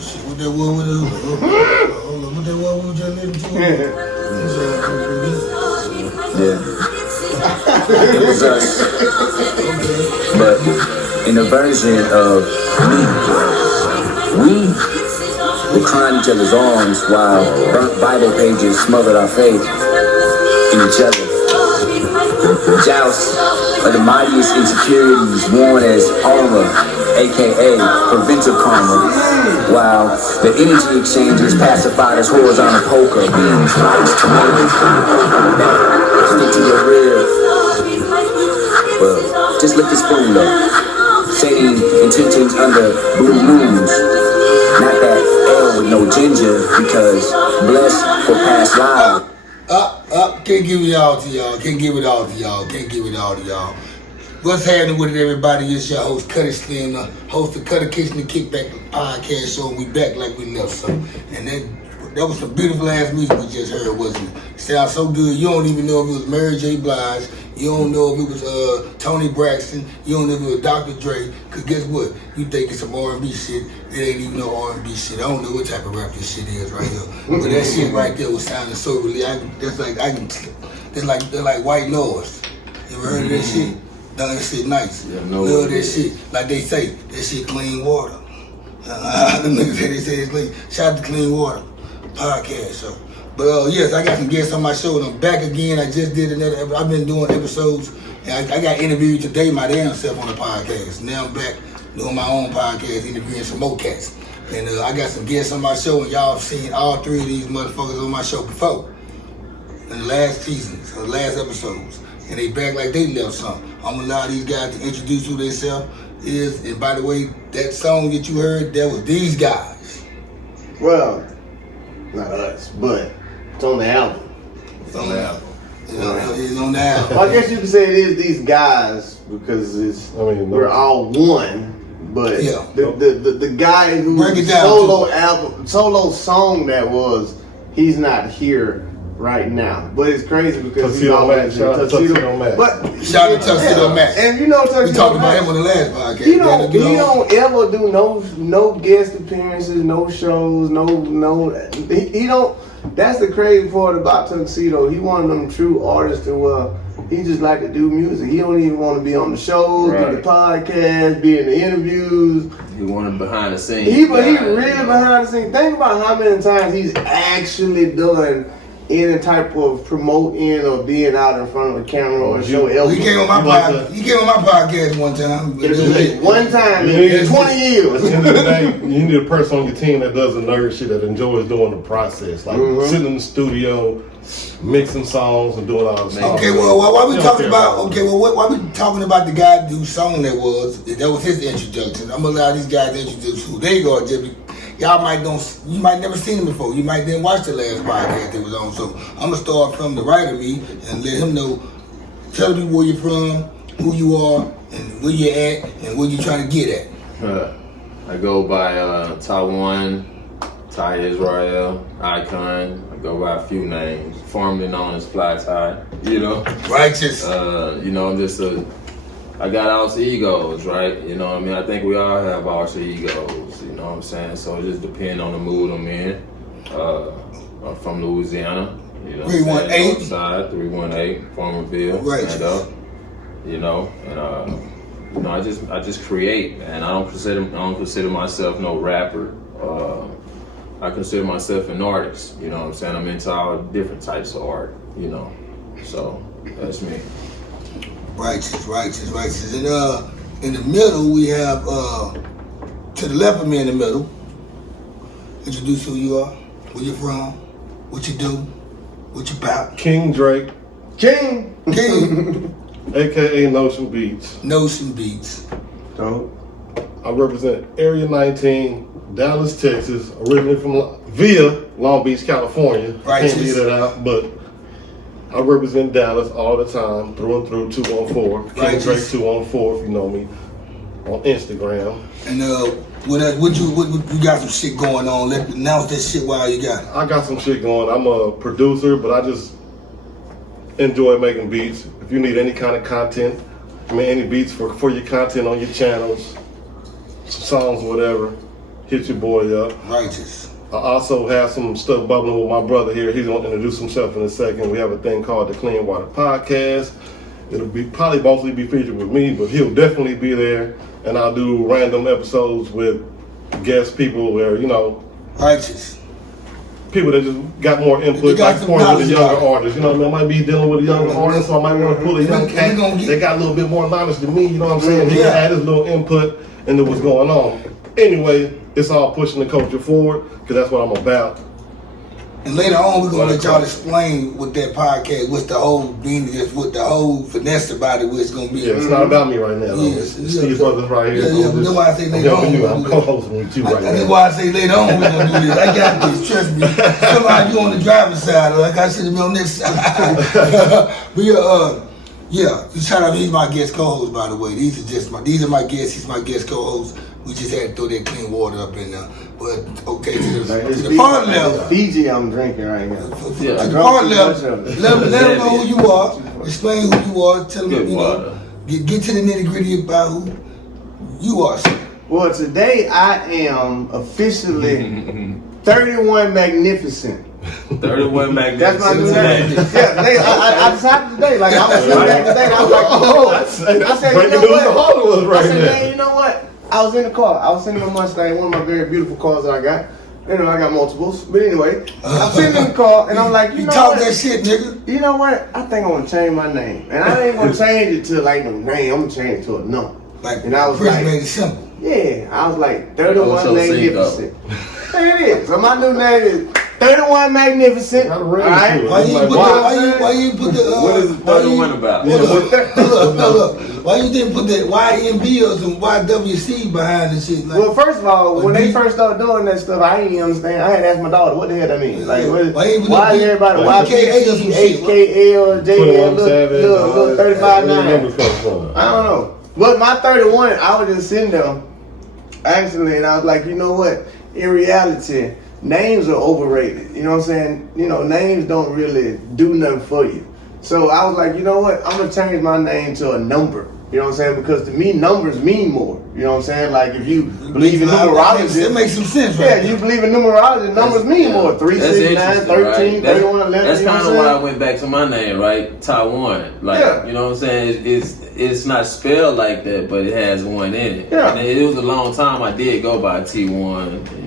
Shit, what that was with what that was we just listening to? It was us. But in a version of we were crying each other's arms while burnt Bible pages smothered our faith in each other. Joust are the mightiest insecurities worn as armor, aka preventive karma, while the energy exchanges pacified as horizontal poker. Stick to your rib. Well, just lick the spoon though. Setting intentions under blue moons. Not that ale with no ginger, because blessed for past lives. Can't give it all to y'all. Can't give it all to y'all. Can't give it all to y'all. What's happening with it, everybody? It's your host, Cuddy Slim, host of Cuddy Kitchen and Kickback podcast show. We back like we left some. And that was some beautiful ass music we just heard, wasn't it? Sounds so good. You don't even know if it was Mary J. Blige. You don't know if it was Tony Braxton. You don't know if it was Dr. Dre. Cause guess what? You think it's some R&B shit. It ain't even no R&B shit. I don't know what type of rap this shit is right here. But that shit right there was sounding so really. That's like white noise. You ever heard of that shit? That shit nice. Yeah, love that shit. Like they say, that shit clean water. Them niggas say they say it's clean. Shout out to Clean Water podcast show. But yes, I got some guests on my show and I'm back again. I just did another episode. I've been doing episodes. And I got interviewed today my damn self on the podcast. Now I'm back doing my own podcast, interviewing some more cats. And I got some guests on my show and y'all have seen all three of these motherfuckers on my show before. In the last seasons, or the last episodes. And they back like they left something. I'm gonna allow these guys to introduce who they self is. And by the way, that song that you heard, that was these guys. Well, not us, but it's on the album. It's on the album. It's on the album. Well, I guess you could say it is these guys because we're all one. But yeah. the guy who solo song that was, he's not here right now. But it's crazy because he's always Tuxedo Max. But shout out to Tuxedo Max. And you know Tuxedo Max. We talked about him on the last podcast. He don't ever do no guest appearances, no shows, no. He don't. That's the crazy part about Tuxedo. He one of them true artists where he just like to do music. He don't even want to be on the shows, do the podcast, be in the interviews. He wanted behind the scenes. He really behind the scenes. Think about how many times he's actually done any type of promoting or being out in front of a camera or a show. He came on my podcast. He came on my podcast one time. One time in 20 years. At the end of the day, you need a person on your team that does the nerd shit, that enjoys doing the process, like sitting in the studio, mixing songs and doing all this stuff. Okay, well, why we talking about? Okay, well, why we talking about the guy whose song that was? That was his introduction. I'm gonna allow these guys to introduce who they are. Y'all you might never seen him before. You might didn't watch the last podcast that was on. So I'm gonna start from the right of me and let him know. Tell me where you're from, who you are, and where you're at, and what you're trying to get at. I go by Ty Waiin, Ty Israel, Icon. I go by a few names, formerly known as Fly Ty. You know, righteous. You know, I'm just I got alter egos, right? You know what I mean? I think we all have alter egos, you know what I'm saying? So it just depends on the mood I'm in. I'm from Louisiana, you know, 318 outside 318 Farmerville, stand up, you know, and you know, I just create, man. I don't consider myself no rapper. I consider myself an artist, you know what I'm saying? I'm into all different types of art, you know. So that's me. Righteous. And in the middle we have to the left of me in the middle. Introduce who you are, where you're from, what you do, what you about. King Drake. King. AKA Notion Beats. So I represent Area 19, Dallas, Texas, originally from via Long Beach, California. Righteous. Can't leave that out, but I represent Dallas all the time, through and through, 214. King Drake 214, if you know me, on Instagram. And what you got some shit going on? Let's announce that shit while you got it. I got some shit going. I'm a producer, but I just enjoy making beats. If you need any kind of content, any beats for your content on your channels, some songs, whatever, hit your boy up. Righteous. I also have some stuff bubbling with my brother here. He's going to introduce himself in a second. We have a thing called the Clean Water Podcast. It'll be probably mostly be featured with me, but he'll definitely be there. And I'll do random episodes with guest people where, you know, Righteous. People that just got more input, like for the younger artists. You know what I mean? I might be dealing with a younger artist, so I might want to pull a young cat. They got a little bit more knowledge than me, you know what I'm saying? He can add his little input into what's going on. Anyway, it's all pushing the culture forward, because that's what I'm about. And later on, we're going to let y'all explain with that podcast, what's the whole meaning, what the whole finesse about it, what it's going to be. Yeah, it's not about me right now. Yeah, it's Steve Brothers right here. Yeah, that's why I say later on. I'm co-hosting with you right now. That's why I say later on we're going to do this. I got this, trust me. Somehow you on the driver's side, like I should be on this side. But yeah, shout out, he's my guest co-host, by the way. These are my guests, he's my guest co-host. We just had to throw that clean water up in there. But okay, to the part level. Fiji I'm drinking right now. To the part level, let them know who you are. Explain who you are. Tell them, you know, get to the nitty gritty about who you are. Well, today I am officially 31 Magnificent. 31 Magnificent. That's my new name. Yeah, today, I decided today. Like, I was sitting back today and I was like, I said, you know what? I said, man, you know what? I was in the car. I was sitting in my Mustang, one of my very beautiful cars that I got. You know, I got multiples. But anyway, I'm sitting in the car and I'm like, you know talk what? That shit, nigga. You know what? I think I want to change my name. And I ain't going to change it to like no name. I'm going to change it to a number. Like, and I was Chris like, made it simple. Yeah, I was like 31 Magnificent. There it is. So my new name is 31 Magnificent. All right. Why you put the what is the 31 about? Look. Why you didn't put that YMB or some YWC behind the shit? Like, well, first of all, when they first started doing that stuff, I didn't understand. I had to ask my daughter, what the hell that mean? Like, why is everybody YPC, HKL, JL, little 35 9? I don't know. But my 31, I was just sitting there, actually, and I was like, you know what? In reality, names are overrated. You know what I'm saying? You know, names don't really do nothing for you. So I was like, you know what? I'm going to change my name to a number. You know what I'm saying? Because to me, numbers mean more. You know what I'm saying? Like, if you believe in numerology. It makes some sense, right? Yeah, you believe in numerology, numbers mean more. 3, 6, 9, 13, right? 31, 11. That's kind of why I went back to my name, right? Ty Waiin. Like, you know what I'm saying? It's not spelled like that, but it has one in it. Yeah. And it was a long time I did go by T1, you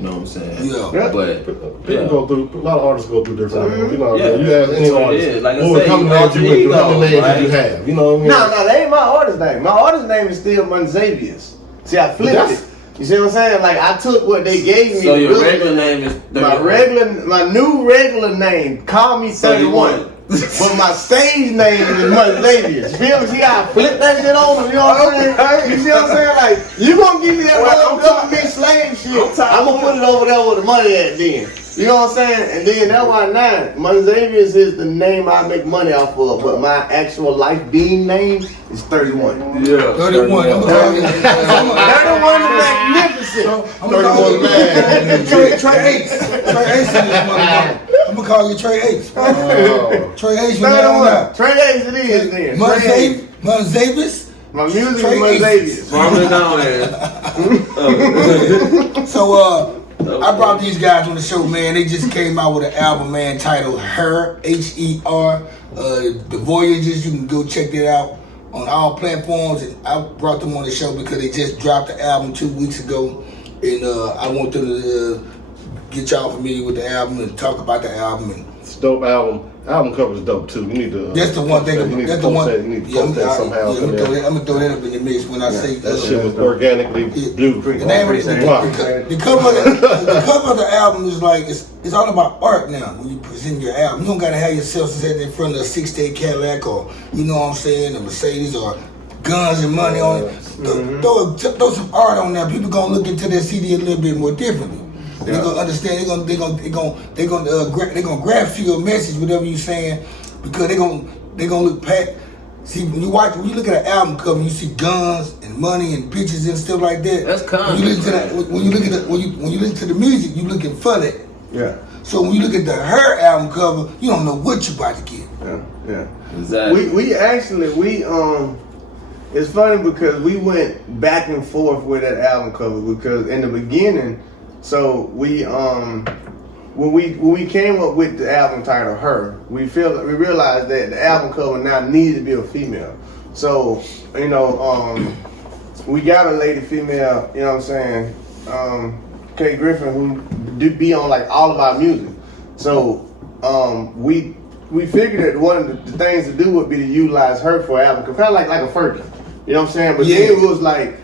know what I'm saying? Yeah. But people go through, a lot of artists go through different names. You know what I mean? You ask any That's what it artist, is. Like I how say, many names you went through, how many names right? you have. You know what I mean? No, that ain't my artist name. My artist name is still Munzavius. See, I flipped it. You see what I'm saying? Like, I took what they gave me. So your regular name is 31. My new regular name, call me 31. But my stage name is Munzavius. You feel me? See how I flip that shit on them? You know what I'm saying? You see what I'm saying? Like, you gonna give me that government slave shit, I'm gonna put it over there where the money at then. You know what I'm saying? And then that's why now, Munzavius is the name I make money off of, but my actual life being name is 31. Yeah. 31. I'm gonna call you 31 is magnificent. I'm gonna call you Trey H. Trey H in this motherfucker. I'm gonna call you Trey H. Trey H. 31. Trey H it is then. Munzavius. My music is Munzavius. Farm it down there. So I brought these guys on the show, man. They just came out with an album, man, titled Her, H-E-R. The Voyages, you can go check that out on all platforms. And I brought them on the show because they just dropped the album 2 weeks ago. And I want them to get y'all familiar with the album and talk about the album. And it's a dope album. Album cover is dope too. You need to. That's the one thing. That's the one. You need to post that somehow. I'm gonna throw that up in the mix when I say that shit was organically beautiful. The cover of the album is like it's all about art now. When you present your album, you don't gotta have yourself sitting in front of a 68 Cadillac or you know what I'm saying, a Mercedes or guns and money on it. Throw some art on there. People gonna look into their CD a little bit more differently. They're gonna understand. They're gonna grasp your message, whatever you're saying, because they're gonna look past. See, when you look at an album cover, you see guns and money and pictures and stuff like that. That's common. When you listen to the music, you looking for that. Yeah. So when you look at the Her album cover, you don't know what you about to get. Yeah. Exactly. We actually it's funny because we went back and forth with that album cover because in the beginning, So we when we came up with the album title Her, we realized that the album cover now needed to be a female. So, you know, we got a lady female, you know what I'm saying, Kay Griffin, who did be on like all of our music. So we figured that one of the things to do would be to utilize her for an album, kind of like a Fergie, you know what I'm saying? But then it was like,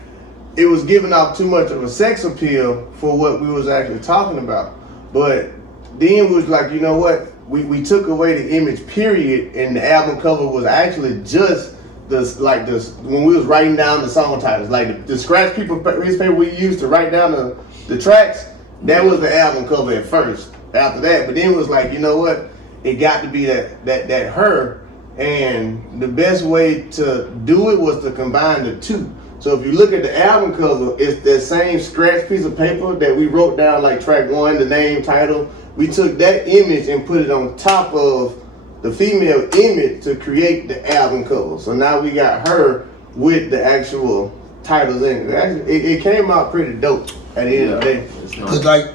it was giving off too much of a sex appeal for what we was actually talking about. But then was like, you know what? We took away the image, period, and the album cover was actually just this when we was writing down the song titles, like the scratch paper we used to write down the tracks. That was the album cover at first. After that, but then it was like, you know what? It got to be that Her, and the best way to do it was to combine the two. So if you look at the album cover, it's that same scratch piece of paper that we wrote down like track 1, the name, title. We took that image and put it on top of the female image to create the album cover. So now we got Her with the actual titles in it. Actually, it came out pretty dope at the end of the day. Cause like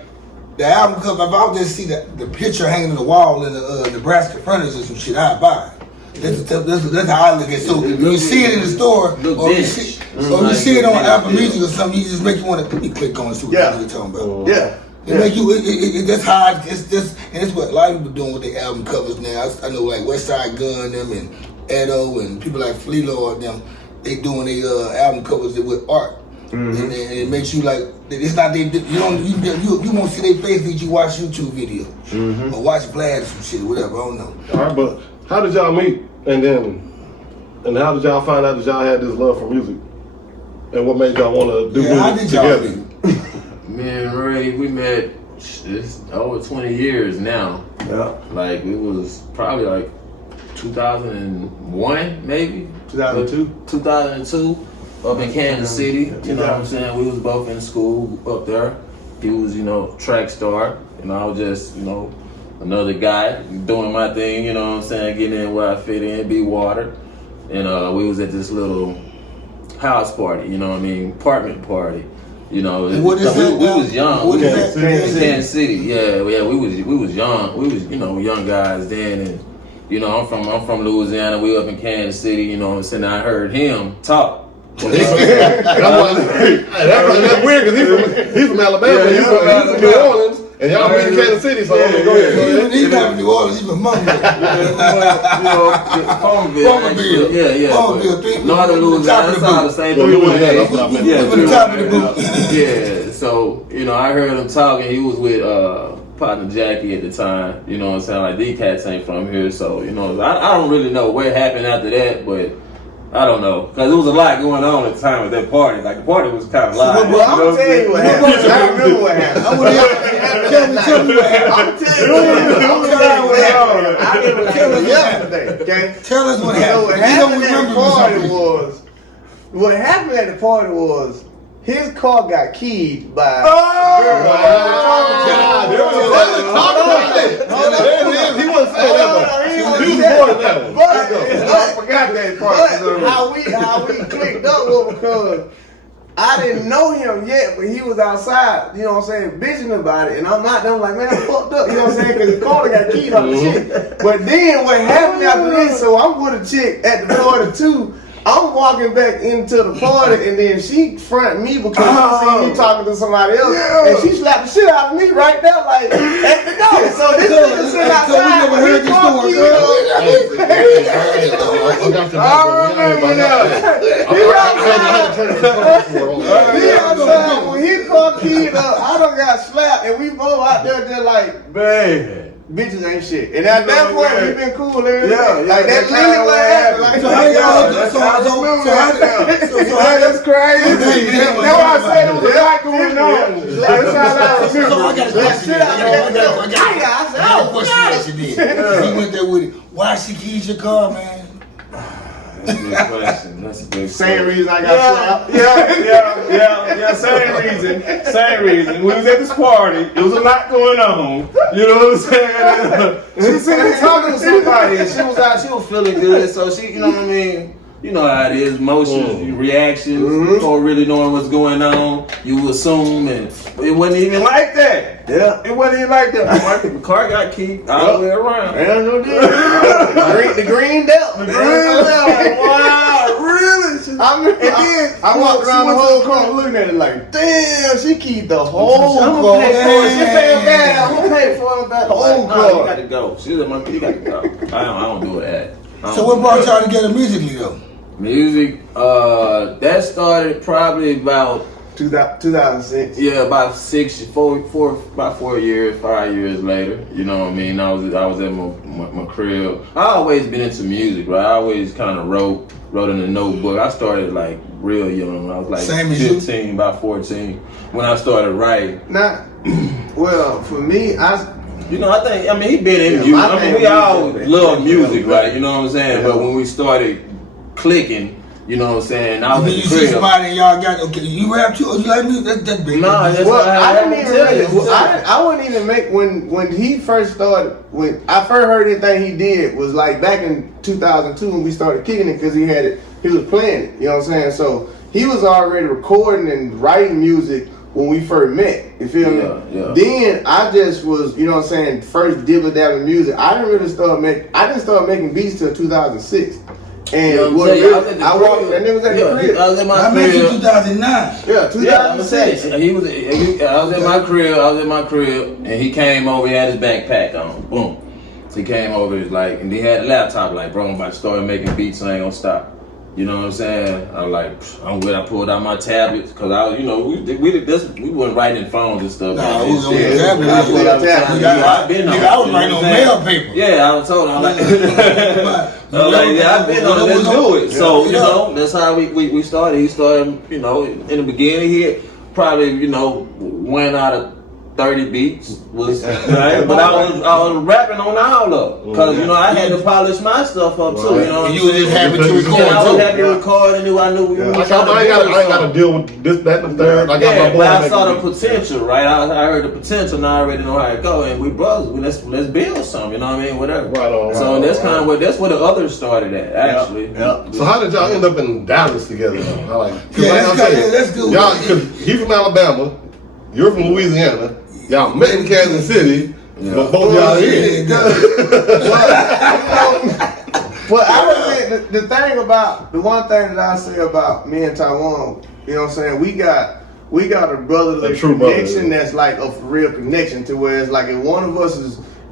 the album cover, if I was just see the picture hanging on the wall in the Nebraska furniture or some shit, I'd buy it. That's how I look at it. So when you see it in the store, or you see it on Apple Music or something, you just make you want to click on and see what you're talking about. It make you. That's how it's just, and it's what a lot of people doing with their album covers now. I know like Westside Gun them and Edo and people like Flea Lord them. They doing their album covers with art, and it makes you like. It's not they. You won't see their face until you watch YouTube videos or watch Vlad or some shit, whatever. I don't know. All right, but how did y'all meet? And how did y'all find out that y'all had this love for music? And what made y'all want to do music together? Me and Ray, we met it's over 20 years now. Yeah. Like it was probably like 2001, maybe 2002, up in Kansas City. You know what I'm saying? We was both in school up there. He was, track star. I was just, another guy doing my thing, you know what I'm saying, getting in where I fit in, be water. And we was at this little house party, apartment party. And what is that? We was young. What is that? Kansas City. Yeah, we was young. We was, young guys then, and I'm from Louisiana. We up in Kansas City, and I heard him talk. That's weird because he's from Alabama. He's from New Orleans. And y'all been in Kansas City, so go ahead. He's not from New Orleans, he's from Mumville. Farmville. Yeah. Northern Louisiana, that's all the same. Yeah, so, I heard him talking. He was with partner Jackie at the time. You know what I'm saying? Like, these cats ain't from here, so, I don't really know what happened after that, but I don't know, because there was a lot going on at the time at that party. Like, the party was kind of live. Well, I'm tell you what happened. I remember what happened. Tell me what happened. I'm telling you what happened. I remember yesterday, okay? Tell us what happened. What happened at the party was, his car got keyed by a girl. He wasn't saying that. He was more than that one. But I forgot that part. But how we clicked up was because I didn't know him yet, but he was outside, bitching about it. And I'm out there, I'm like, man, I fucked up, because the car got keyed on the shit. But then what happened after this, so I'm with a chick at the party too. I'm walking back into the party, and then she front me because she seen me talking to somebody else, and she slapped the shit out of me right there, like at the door. So this nigga sitting outside. We never heard this story, I remember that. When his car keyed up, I done got slapped, and we both out there just like, babe. Bitches ain't shit. And at that point, we been cool there. Yeah. Like, that's literally what happened. Like, that's crazy. That's why I said it was a lot going on. That's how I remember. He went there with it. Why she keys your car, man? That's a good question. That's a good question. Same reason I got slapped. Yeah, same reason. We was at this party, it was a lot going on. You know what I'm saying? She was talking to somebody and she was feeling good, so she, you know how it is, emotions, reactions, before really knowing what's going on, you assume, and it wasn't even like that. Yeah. It wasn't even like that. The car got key all the way around. Ain't no difference. The green belt. The green belt. Like, wow, really? I walked around the whole car looking at it like, damn, she keyed the whole I'm car. gonna pay for it. She said, "Man, I'm gonna pay for it, that whole You car." got to go. She was like, you got to go. I don't do that. So what brought y'all together musically though? Music, that started probably about 2006. Yeah, about 4 years, 5 years later. You know what I mean? I was at my crib. I always been into music, right? I always kind of wrote in a notebook. I started like real young. I was like 15, about 14 when I started writing. Well, for me, he been in music. I mean, we all love music, right? You know what I'm saying? But when we started clicking, you know what I'm saying? I was you see somebody and y'all got, okay, you rap too, or you like music? That's big. I wouldn't even make, when he first started, when I first heard anything he did was like back in 2002 when we started kicking it, because he was playing it, you know what I'm saying? So he was already recording and writing music when we first met, you feel me? Yeah. Then I just was, you know what I'm saying, first dibble-dabbling music. I didn't start making beats till 2006. And I was at the crib. I was at my crib. I met you in 2009. Yeah, 2006. I was at my crib, and he came over. He had his backpack on. Boom. So he came over. He was like, and he had a laptop. Like, bro, I'm about to start making beats. I ain't gonna stop. You know what I'm saying? I'm like, I'm good. I pulled out my tablets because I was, you know, we wasn't writing in phones and stuff. Nah, we was on the tablet. I was writing on mail paper. Yeah, I was told. I'm like, I've been on it. Let's do it. So you know, that's how we started. He started, you know, in the beginning. He probably, you know, went out of 30 beats was right, but I was rapping on all of them because you know I had to polish my stuff up too. You know, and you was just happy to record. I was happy to record, and I knew we were trying to I ain't got to deal with this, that, and the third. I got my boy. But I saw the potential, right? I heard the potential, and I already know how it go. And we brothers, let's build something. You know what I mean? Whatever. Right on. So that's kind of where the others started at, actually. Yeah. So how did y'all end up in Dallas together? Let's do it. Y'all, cause he from Alabama, you're from Louisiana. Y'all met in Kansas City, but both y'all here. Well, I would say the one thing that I say about me and Taiwan, you know what I'm saying, we got a brotherly connection that's like a for real connection, to where it's like if one of us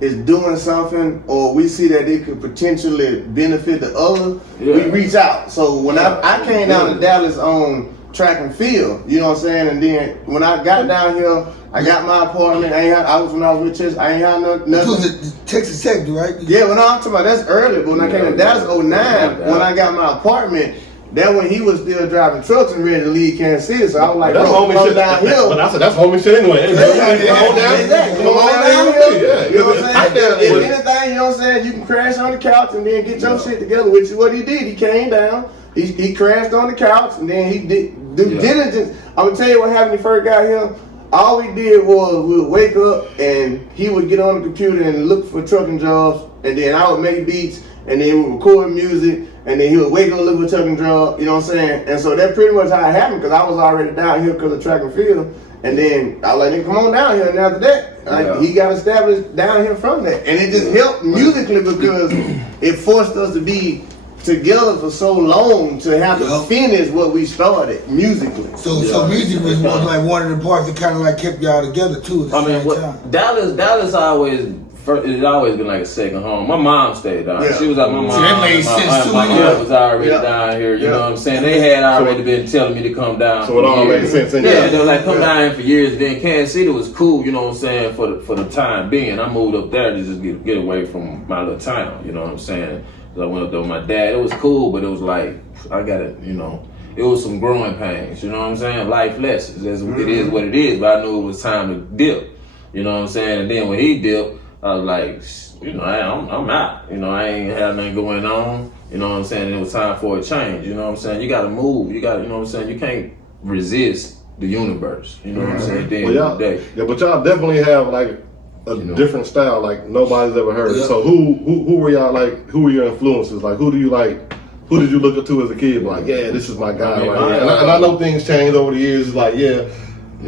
is doing something or we see that it could potentially benefit the other, we reach out. So when I came down to Dallas on track and field, you know what I'm saying, and then when I got down here, I got my apartment. When I was with Chess, I ain't had nothing. You was at Texas Tech, right? Yeah, when I'm talking about that's early, but when I came to Dallas 09, when I got my apartment, that when he was still driving trucks and ready to leave Kansas City, so I was like, that's bro, come down here. But I said that's homie shit anyway. Come on down here. You know what I'm saying? If anything, you know what I'm saying, you can crash on the couch and then get your shit together, which is what he did. He came down, he crashed on the couch, and then he did due diligence. I'm gonna tell you what happened when he first got here. All we did was we would wake up and he would get on the computer and look for trucking jobs, and then I would make beats, and then we would record music, and then he would wake up and look for trucking job, you know what I'm saying? And so that's pretty much how it happened, because I was already down here because of track and field, and then I was like, come on down here, and after that, he got established down here from that. And it just helped musically because it forced us to be together for so long to have to finish what we started musically. So music was like one of the parts that kind of like kept y'all together too at the same time. Dallas it's always been like a second home. My mom stayed down. Yeah. She was like my mom. So that made sense too. My aunt was already down here. You know what I'm saying? They had already been telling me to come down. So it all made sense. They were like, come down here for years. Then Kansas City was cool. You know what I'm saying? For the time being, I moved up there to just get away from my little town. You know what I'm saying? I went up there with my dad. It was cool, but it was like, I gotta, you know, it was some growing pains, you know what I'm saying? Life lessons. It is what it is, but I knew it was time to dip, you know what I'm saying? And then when he dipped, I was like, you know, I'm out. You know, I ain't had nothing going on, you know what I'm saying? It was time for a change, you know what I'm saying? You gotta move, you know what I'm saying? You can't resist the universe, you know what I'm saying? At the end of the day. Yeah, but y'all definitely have like a different style like nobody's ever heard. So who were y'all like? Who were your influences? Like who do you like who did you look up to as a kid? Like, yeah, this is my guy right here. And I know things change over the years. It's like,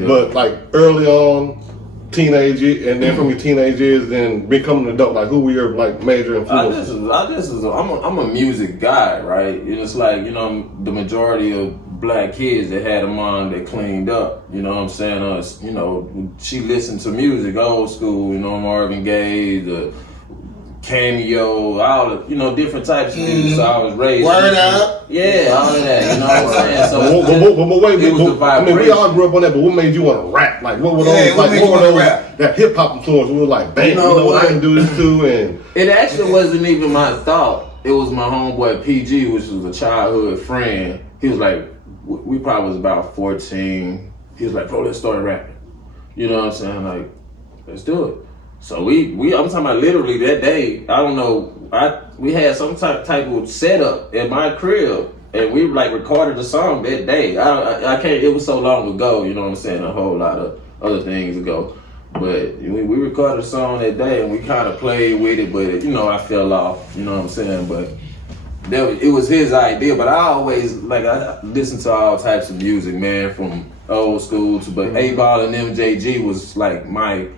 but like early on, teenage, and then from your teenage years, then becoming an adult, like who were your like major influences? I'm a music guy, right? It's like, you know, the majority of black kids that had a mom that cleaned up, you know what I'm saying? You know, she listened to music, old school, you know, Marvin Gaye, the Cameo, all the, you know, different types of music. So I was raised. Word up. Yeah, all of that, you know what I'm saying? So I mean, we all grew up on that, but what made you want to rap? Like, what were those, what were those, that hip hop influence? We were like, bang, you know what I can do this too? And it actually wasn't even my thought. It was my homeboy PG, which was a childhood friend. He was like, we probably was about 14. He was like, bro, let's start rapping. You know what I'm saying? Like, let's do it. So I'm talking about literally that day, I don't know, we had some type of setup at my crib, and we like recorded the song that day. I can't, it was so long ago, you know what I'm saying, a whole lot of other things ago. But we recorded a song that day, and we kind of played with it, but you know, I fell off, you know what I'm saying, but it was his idea. But I always, like, I listen to all types of music, man, from old school to, but A-Ball and MJG was like my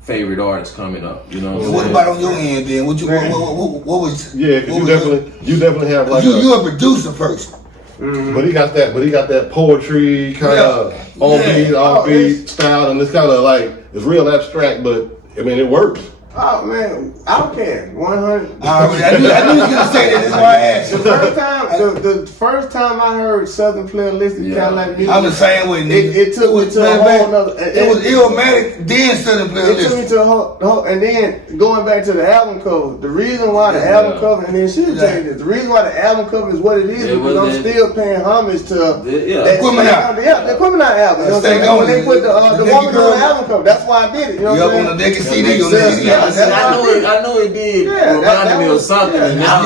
favorite artists coming up, you know what I'm saying? What about on your end then? What was? Yeah, cause you definitely have like you a producer first. Mm-hmm. But he got that poetry kind of offbeat style, and it's kind of like, it's real abstract, but I mean, it works. Oh man, OutKast, 100. I knew you was gonna say that. That's why I asked. The first time I heard Southern Playalistic kind of like music, I'm the same way, nigga. It took me to a whole nother. It was Illmatic, then Southern Playalistic. It took me to a whole, and then going back to the album cover. The reason why the album cover, and then shit changed. The reason why the album cover is what it is because I'm still paying homage to the Equipment Out. The Equipment Out album. You know what I'm saying? When they put the woman on the album cover, that's why I did it. You know what I'm saying? On the naked CD, on the CD. I know it did. Reminded me of something. And now I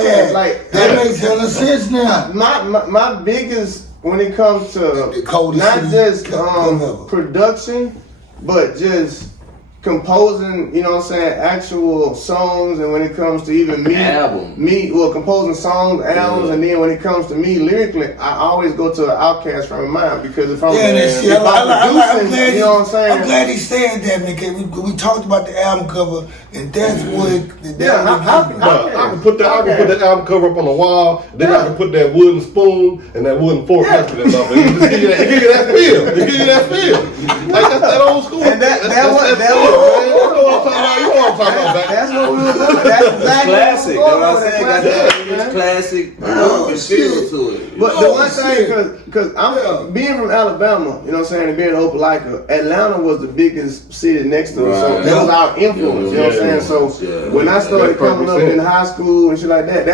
see. Like that makes hella sense now. My biggest, when it comes to not just production, but just composing, you know what I'm saying, actual songs, and when it comes to even composing songs, albums, and then when it comes to me lyrically, I always go to an OutKast frame of mind, because if I'm producing, you know what I'm saying? I'm glad he's saying that, because we talked about the album cover, and that's what I can put that album cover up on the wall, then I can put that wooden spoon and that wooden fork next to it, and just give you that feel. It gives you that feel. Like that's that old school. And that was you know what I'm talking about. That's what we were doing. That's exactly classic. You know what I'm saying? Got that classic feel to it. But the one thing, because I'm being from Alabama, you know what I'm saying, and being in Opelika, Atlanta was the biggest city next to us. So that was our influence, you know what I'm saying? So when I started coming up in high school and shit like that,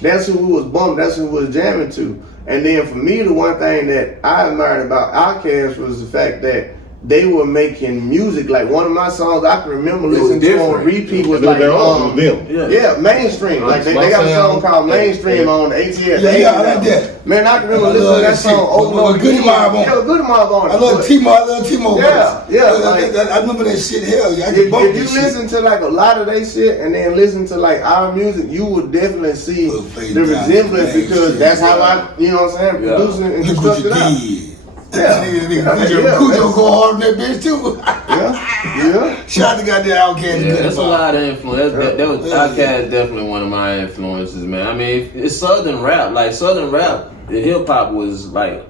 that's who we was bumping, that's who we was jamming to. And then for me, the one thing that I admired about OutKast was the fact that they were making music. Like one of my songs I can remember listening to on repeat was like Mainstream. Like they got a song called Mainstream on the ATL. I like that. Man, I can remember listening to that song over and Goody Mob on it. Yeah, Goody Mob on it. I love T-Mo. Yeah. I remember that shit. Hell yeah. If you listen to like a lot of their shit and then listen to like our music, you would definitely see the resemblance, because that's how I, you know what I'm saying, producing and constructing it out. Cujo go hard on that bitch too. Shout out to goddamn OutKast. Yeah, that's a lot of influence. That was OutKast, definitely one of my influences, man. I mean, it's Southern rap. Like Southern rap, the hip hop was like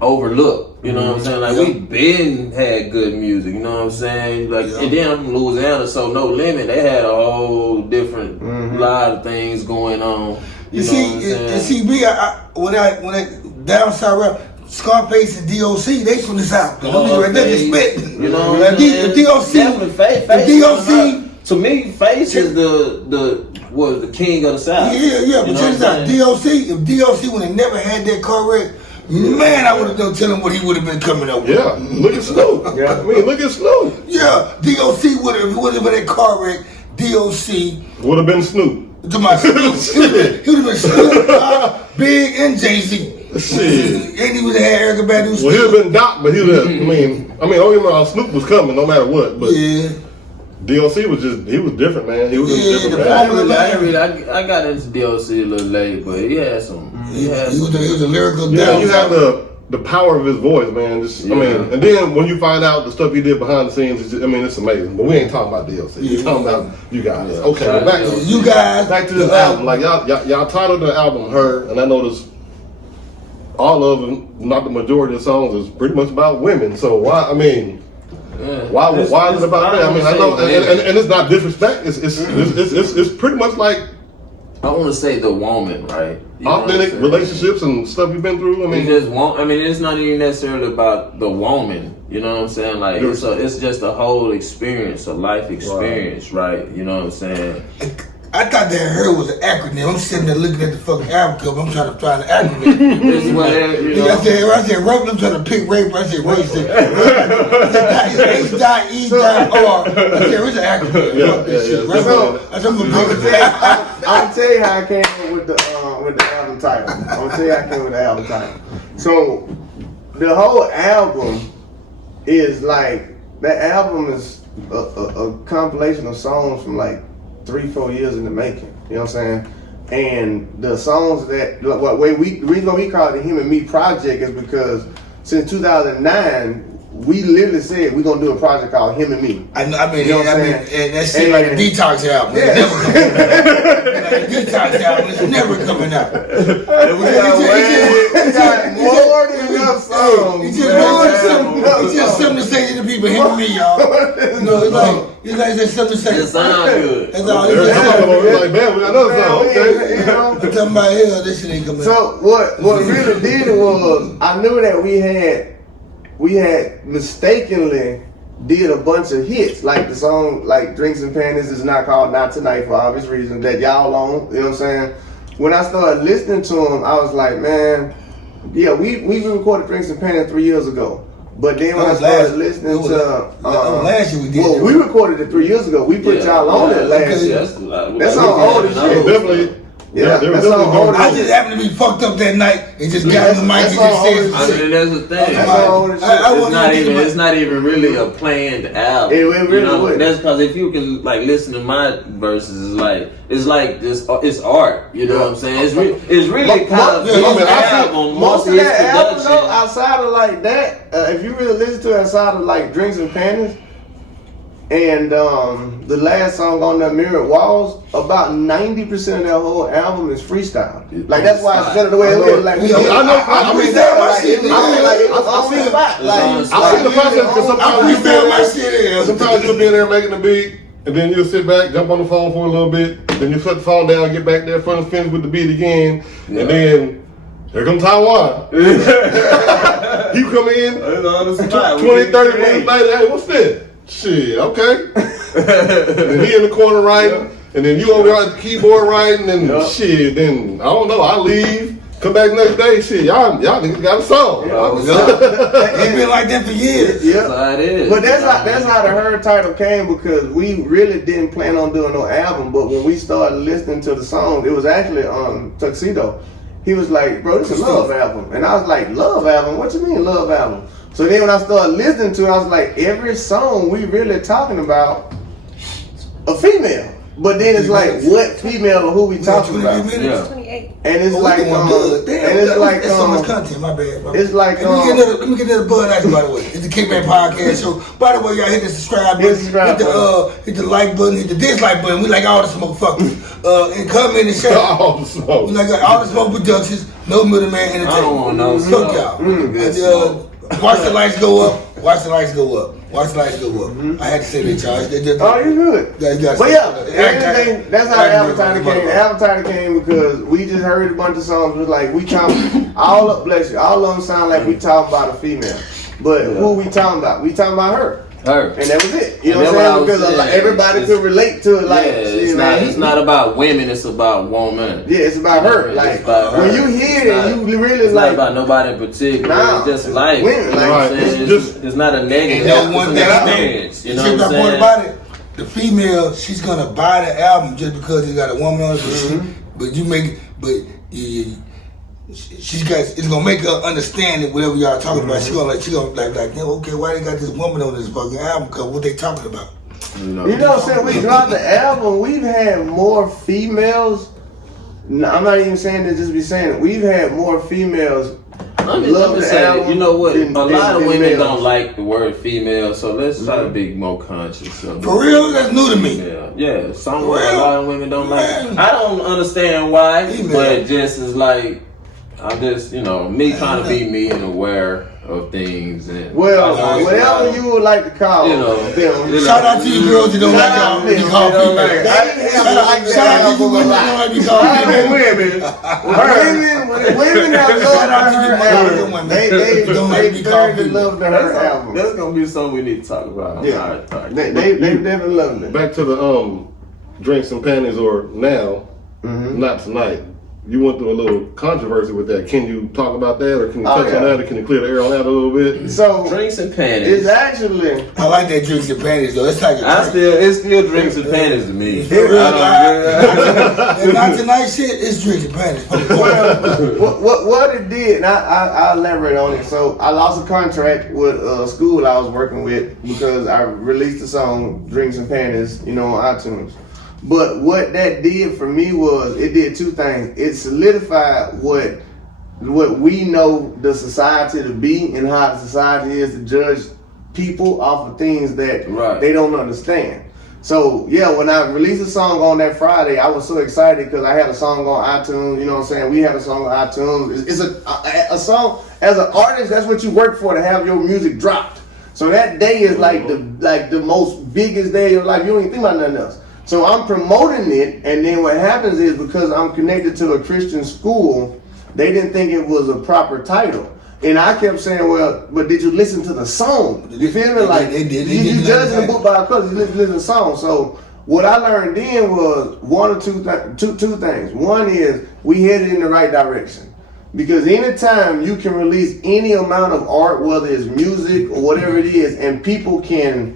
overlooked. You know what I'm saying? Like we been had good music. You know what I'm saying? Like and then I'm from Louisiana, so No Limit. They had a whole different lot of things going on. You see, when I down south rap. Scarface and DOC, they from the South. They spit. You know, DOC. To me, Face is the king of the South. Yeah. But check this out. If DOC would have never had that car wreck, man, I would have done tell him what he would have been coming up with. Yeah, look at Snoop. I mean, look at Snoop. Yeah, DOC would have, if it wasn't for that car wreck, DOC would have been Snoop. He would have been Snoop, Big, and Jay-Z. Shit. And he would have had Erykah Badu. Well, he'd have been Doc, but he would have, I mean, don't get me wrong, Snoop was coming no matter what, but DLC was he was different, man. He was just different. I got into DLC a little late, but he had some. He was a lyrical. Yeah, you have the power of his voice, man. Just, I mean, and then when you find out the stuff he did behind the scenes, it's amazing. But we ain't talking about DLC. We're talking about you guys. Yeah. Okay, well, back to this album. Like y'all titled the album "Her," and I noticed all of them, not the majority of the songs, is pretty much about women. So why? I mean. Yeah. Why is it about that? I mean, I know, and it's not disrespect. It's pretty much like I want to say the woman, right? Authentic relationships and stuff you've been through. I mean, it's not even necessarily about the woman. You know what I'm saying? Like it's just a whole experience, a life experience, right? You know what I'm saying? I thought that "her" was an acronym. I'm sitting there looking at the fucking album cover. I'm trying to find an acronym. It's whatever, you know. I said rape. I'm trying to pick rape. I said race. It's H.E.R. I said it's an acronym. I'll tell you how I came up with the album title. So the whole album is like that album is a compilation of songs from like 3-4 years in the making. You know what I'm saying? And the songs that the reason why we call it the Him and Me Project is because since 2009 we literally said we're gonna do a project called Him and Me. And that shit like a detox album. Yeah. It's never coming out. Like a detox album. It's never coming out. We got more than enough songs. It's just something to say to the people. Him and Me, y'all. You know, it's like just something to say. It sounds good. That's all. Like, man, we got another song. Okay. I'm talking about hell. This shit ain't coming out. So what really did it was I knew that we had mistakenly did a bunch of hits, like the song like Drinks and Panties is not called Not Tonight for obvious reasons that y'all on, you know what I'm saying? When I started listening to them, I was like, man, yeah, we recorded Drinks and Panties 3 years ago. But then when I started listening to last year we did. Well, we recorded it 3 years ago. We put y'all on it last year. That's all old as shit. Definitely. Yeah, that's all old. I just happened to be fucked up that night and just got on the mic and just said some shit. That's the thing. It's not even really a planned album. It really wouldn't. That's because if you can like listen to my verses, it's like this. It's art. You know what I'm saying? It's really kind of his album. Most of that album though, outside of like that, if you really listen to it outside of like Drinks and Panties. And the last song on the Mirrored Walls, about 90% of that whole album is freestyle. Like that's why I said it the way it is. Like I freestyle my shit. I see the process because sometimes you'll be in there making the beat, and then you'll sit back, jump on the phone for a little bit, then you put the phone down, get back there, front and finish with the beat again, and then here comes Ty Waiin. You come in 20, 30 minutes later, hey, what's this? Shit, okay. And he in the corner writing, and then you over there at the keyboard writing, and shit, then I don't know, I leave, come back next day, shit, y'all niggas got a song. It's been like that for years. Yeah. That's how it is. But that's how the Her title came, because we really didn't plan on doing no album, but when we started listening to the song, it was actually Tuxedo. He was like, bro, this is a love album. And I was like, love album? What you mean love album? So then when I started listening to it, I was like, every song we really talking about a female. But then it's like, what female or who we talking about? Yeah. 28. And it's like, that's so much content, my bad, bro. It's like, let me get another Bud Ice, by the way. It's the Kickback Podcast Show. By the way, y'all hit the subscribe button, hit the like button, hit the dislike button. We like all the smoke fuckers. And comment and share. All the smoke. We like all the smoke productions, no middleman entertainment. I don't want no fuck y'all. Watch the lights go up. Watch the lights go up. Watch the lights go up. I had to say that, Charles. Oh, you good. But everything, that's how the album title came. The album title came because we just heard a bunch of songs. It was like, we talking, all of them sound like we talking about a female. But who we talking about? We talking about her. Her. And that was it. You know what I'm saying? Because everybody could relate to it. Like, it's not about women, it's about woman. Yeah, it's about her. Like, when you hear it, you really it's like. It's not about nobody in particular. Nah, it's just life. Women, you know what I'm saying? It's not a negative. No one experience. You know what I'm saying? About it, the female, she's gonna buy the album just because it got a woman on it. It's gonna make her understand it, whatever y'all talking about. She gonna like, okay, why they got this woman on this fucking album? Cause what they talking about? You know, since we dropped the album, we've had more females. I'm not even saying this, just be saying it. We've had more females. Let me say, you know what? A lot of women don't like the word female, so let's try to be more conscious of it. For real? That's new to me. Yeah. Somewhere a lot of women don't like it. I don't understand why, but just as like, I'm just, me trying to be me and aware of things. And whatever you would like to call them. Shout out to you girls who don't like y'all to be called female. Shout out to you women who don't like to be called female. Women have loved her album. They very loved her album. That's gonna be something we need to talk about. Yeah, they never loved it. Back to the drinks and panties or now, not tonight. You went through a little controversy with that. Can you talk about that, or can you touch on that, or can you clear the air on that a little bit? So drinks and panties. It's actually. I like that drinks and panties though. It's like it's still drinks and panties to me. Not tonight shit. It's drinks and panties. What it did, and I'll elaborate on it. So I lost a contract with a school I was working with because I released the song "Drinks and Panties," on iTunes. But what that did for me was it did two things. It solidified what we know the society to be and how the society is to judge people off of things that they don't understand. So when I released a song on that Friday, I was so excited because I had a song on iTunes. You know what I'm saying? We had a song on iTunes. It's a song as an artist. That's what you work for, to have your music dropped. So that day is like the most biggest day of your life. You don't even think about nothing else. So I'm promoting it, and then what happens is because I'm connected to a Christian school, they didn't think it was a proper title. And I kept saying, well, but did you listen to the song? You feel me? Like, you judging the book by the cover, you listen to the song. So what I learned then was two things. One is we headed in the right direction. Because anytime you can release any amount of art, whether it's music or whatever it is, and people can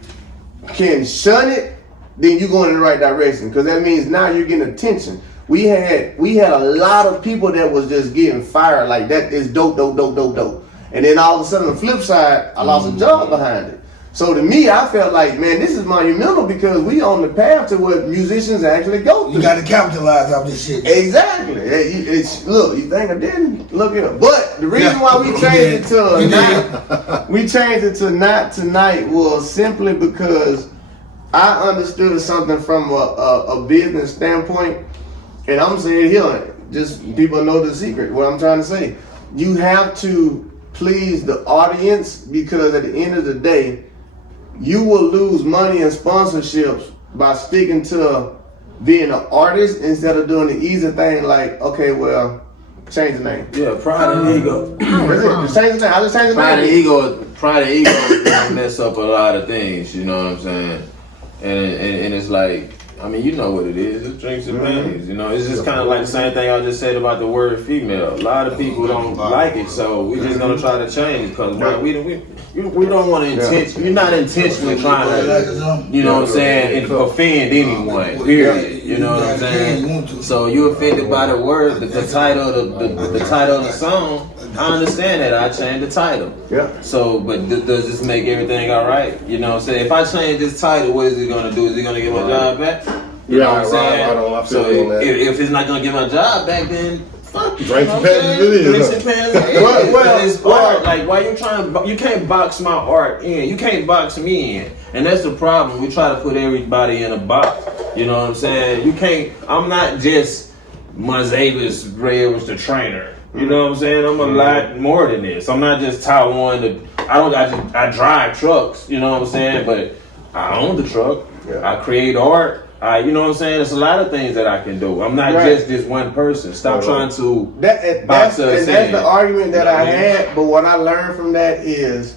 shun it, then you're going in the right direction, because that means now you're getting attention. We had a lot of people that was just getting fired like that is dope. And then all of a sudden, on the flip side, I lost a job behind it. So to me, I felt like, man, this is monumental because we on the path to what musicians actually go through. You got to capitalize off this shit. Exactly. Look, you think I didn't? Look it up. But the reason why we changed it to not tonight was simply because I understood something from a business standpoint, and I'm saying here, just people know the secret, what I'm trying to say. You have to please the audience, because at the end of the day, you will lose money and sponsorships by sticking to being an artist instead of doing the easy thing like, okay, well, change the name. Yeah, pride and ego. Just change the name. I just change the name. Pride and ego mess up a lot of things, you know what I'm saying? And it's like, I mean, you know what it is. It's drinks and panties. It's just kind of like the same thing I just said about the word female. A lot of people don't like it, so we're just gonna try to change because we don't want to intentionally. You're not intentionally trying to, you know what I'm saying, offend anyone. Period. You know what I'm saying? So you offended by the word, the title, the title of the song. I understand that. I changed the title. Yeah. So, but does this make everything all right? You know what I'm saying? If I change this title, what is it going to do? Is it going to get my job back? You know what I'm saying? So if it's not going to get my job back, then fuck. Drinks and panties it is. Drinks and panties. Well, it's art. Like, why you trying? You can't box my art in. You can't box me in. And that's the problem. We try to put everybody in a box. You know what I'm saying? You can't. I'm not just Monzavis Rae was the trainer. You know what I'm saying? I'm a lot more than this. I'm not just Ty Waiin. I drive trucks. You know what I'm saying? But I own the truck. Yeah. I create art. You know what I'm saying? There's a lot of things that I can do. I'm not just this one person. Stop trying to box us in. That's the argument that I had. But what I learned from that is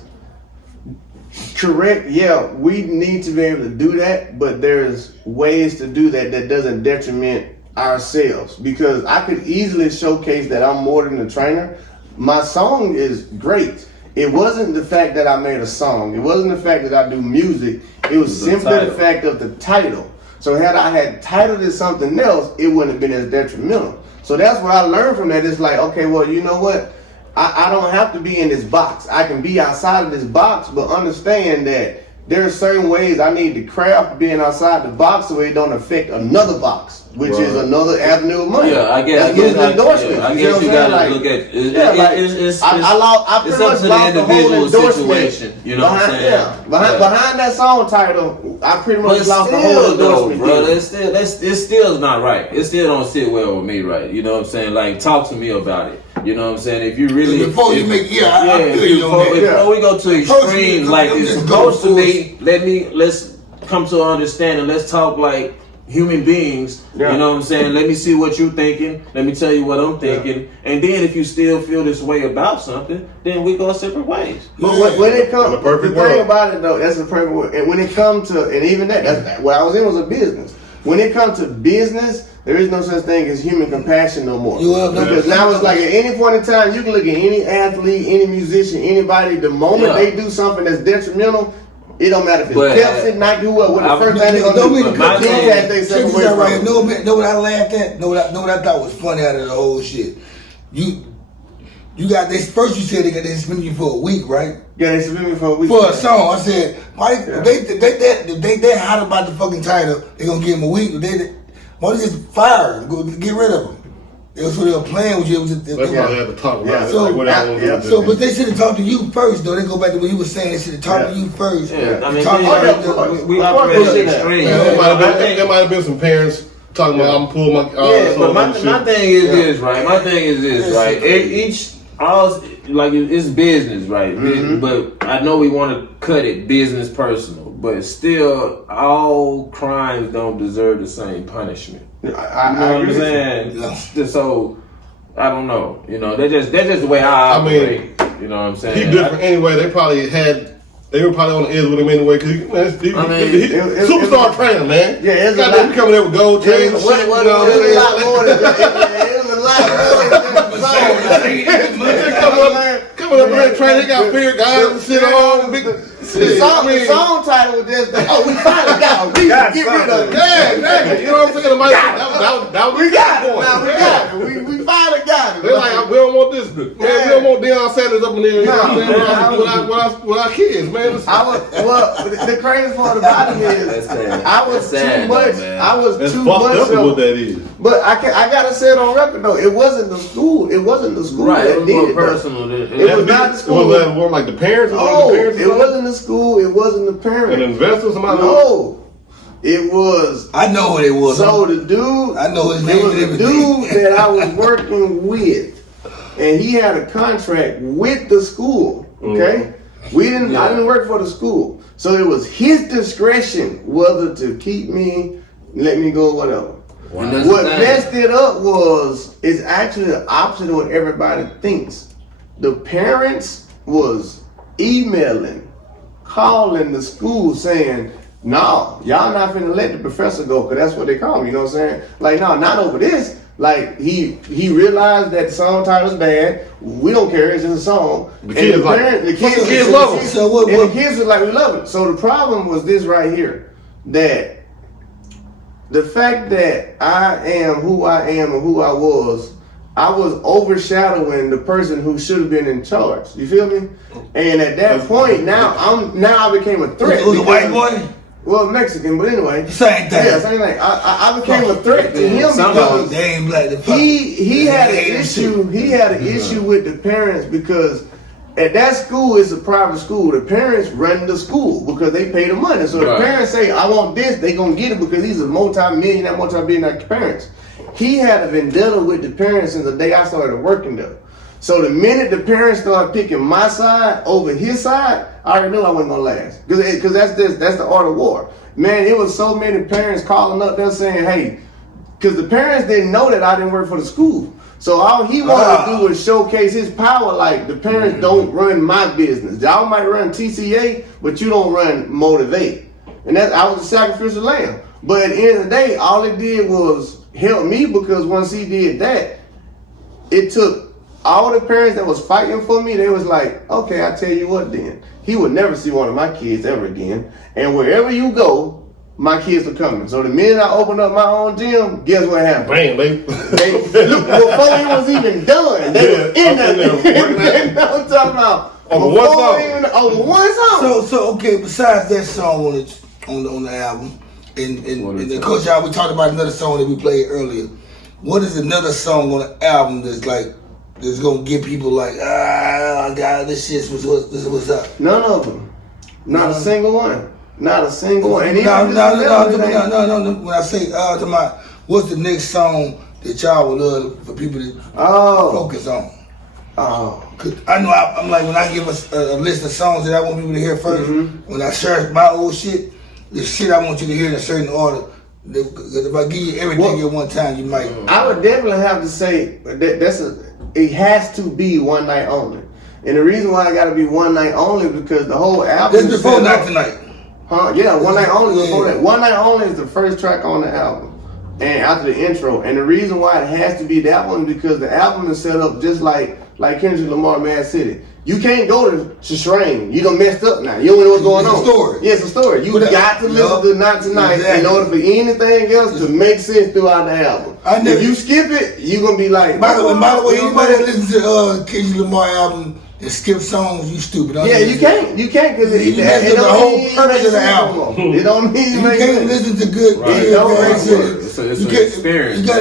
correct. Yeah, we need to be able to do that. But there's ways to do that doesn't detriment ourselves, because I could easily showcase that I'm more than a trainer. My song is great. It wasn't the fact that I made a song. It wasn't the fact that I do music. It was simply the fact of the title. So had I had titled it something else, it wouldn't have been as detrimental. So that's what I learned from that. It's like, okay, well, you know what? I don't have to be in this box. I can be outside of this box, but understand that there are certain ways I need to craft being outside the box so it don't affect another box, which is another avenue of money. Yeah, I guess you gotta look at it. It's up to the individual situation. You know what I'm saying? Behind that song title, I pretty much lost the whole endorsement. Bro, it still is not right. It still don't sit well with me, right? You know what I'm saying? Like, talk to me about it. You know what I'm saying? If you really before we go to extremes like it's supposed to be, let's come to an understanding. Let's talk like human beings. Yeah. You know what I'm saying? Let me see what you're thinking. Let me tell you what I'm thinking. And then if you still feel this way about something, then we go separate ways. But when it comes, the perfect thing world. about it though, that's the perfect word. And when it comes to, and even that's what I was in was a business. When it comes to business, there is no such thing as human compassion no more. Because now it's like at any point in time, you can look at any athlete, any musician, anybody. The moment they do something that's detrimental, it don't matter if it's Pepsi, Nike, whoever. What the first thing they're gonna do? Know what I laughed at? Know what I thought was funny out of the whole shit? You got this. First you said they suspended you for a week, right? Yeah, they suspended me for a week. For a song. I said, why they hot about the fucking title, they gonna give him a week. Why they just fire him? Go get rid of him. It was what they were playing with you. That's why they had to talk about it. So, like, what I want to do. but they should have talked to you first, though. They go back to what he was saying. They should have talked to you first. Yeah, I mean, we operate at extreme. There might have been some parents talking about I'm pulling my. But my thing is this, right? My thing is this, right? It's business, right? Mm-hmm. But I know we want to cut it business personal, but still, all crimes don't deserve the same punishment. I know what I'm saying? Yeah. So I don't know. You know, that's just the way I operate. You know what I'm saying? He different anyway. They were probably on the edge with him anyway. Cause he's superstar trainer, man. Yeah, it's got them coming there with gold chains and shit. It was a lot more than coming up here training, they got fear guys and shit on. The song title was just we finally got him. We get rid of it. Yeah, exactly. You know what I'm saying? We got it. Now we got it. We finally got it. They're like, we don't want this. Man, we don't want Deion Sanders up in there. You know what I'm saying? With our kids, man. The crazy part about it is, I was too much. I was too much. That's what that is. But I gotta say it on record though. It wasn't the school. It wasn't the school right, that did it. Personal. It was not the school. Was that more like the parents? It wasn't the school. It wasn't the parents. An investor, somebody? No. It was. I know what it was. So the dude. I know his name. It was the dude that I was working with, and he had a contract with the school. Okay, I didn't work for the school, so it was his discretion whether to keep me, let me go, whatever. Wow. What messed it up is actually the opposite of what everybody thinks. The parents was emailing, calling the school saying, no, y'all not finna let the professor go, because that's what they call me, you know what I'm saying? Like, no, not over this. Like, he realized that the song title's bad. We don't care, it's just a song. The kids love it. The kids love it. And the kids are like, we love it. So the problem was this right here, that the fact that I am who I am and who I was overshadowing the person who should have been in charge. You feel me? And at that point, now I became a threat. It was a white boy? Well, Mexican, but anyway. Same thing. Yeah, same thing. I became a threat to him because he had an issue. He had an issue with the parents because at that school, it's a private school. The parents run the school because they pay the money. So the parents say, I want this, they gonna get it because these are multi-billionaire parents. He had a vendetta with the parents since the day I started working there. So the minute the parents started picking my side over his side, I already knew I wasn't gonna last. Because that's the art of war. Man, it was so many parents calling up there saying, hey, because the parents didn't know that I didn't work for the school. So all he wanted to do was showcase his power, like the parents don't run my business. Y'all might run TCA, but you don't run Motivate. And I was a sacrificial lamb. But at the end of the day, all it did was help me, because once he did that, it took all the parents that was fighting for me, they was like, okay, I tell you what then. He would never see one of my kids ever again. And wherever you go, my kids are coming. So the minute I opened up my own gym, guess what happened? Bam, before it was even done, they were in there. I'm talking about Over one song. Over one song. So okay. Besides that song on the album, and of course, y'all, we talked about another song that we played earlier. What is another song on the album that's gonna get people like, God, this what's up? None of them. Not a single one. Not a single one. And No. When I say what's the next song that y'all would love for people to focus on? Cause I know I'm like, when I give a list of songs that I want people to hear first, when I search my old shit, the shit I want you to hear in a certain order. Because if I give you everything at one time, you might. I would definitely have to say it has to be One Night Only. And the reason why I gotta be One Night Only is because the whole album This before Not Tonight. Huh? Yeah, One Night Only before that. One Night Only is the first track on the album. And after the intro. And the reason why it has to be that one is because the album is set up just like Kendrick Lamar, Mad City. You can't go to Shrine. You done messed up now. You don't know what's going on. It's a story. Yeah, it's a story. You got to listen to Not Tonight in order for anything else to make sense throughout the album. If you skip it, you're going to be like... By the way, anybody that listens to Kendrick Lamar album and skip songs, you stupid. Yeah, you can't because it the whole purpose of the album. It don't mean you can't listen to good. It's an experience. I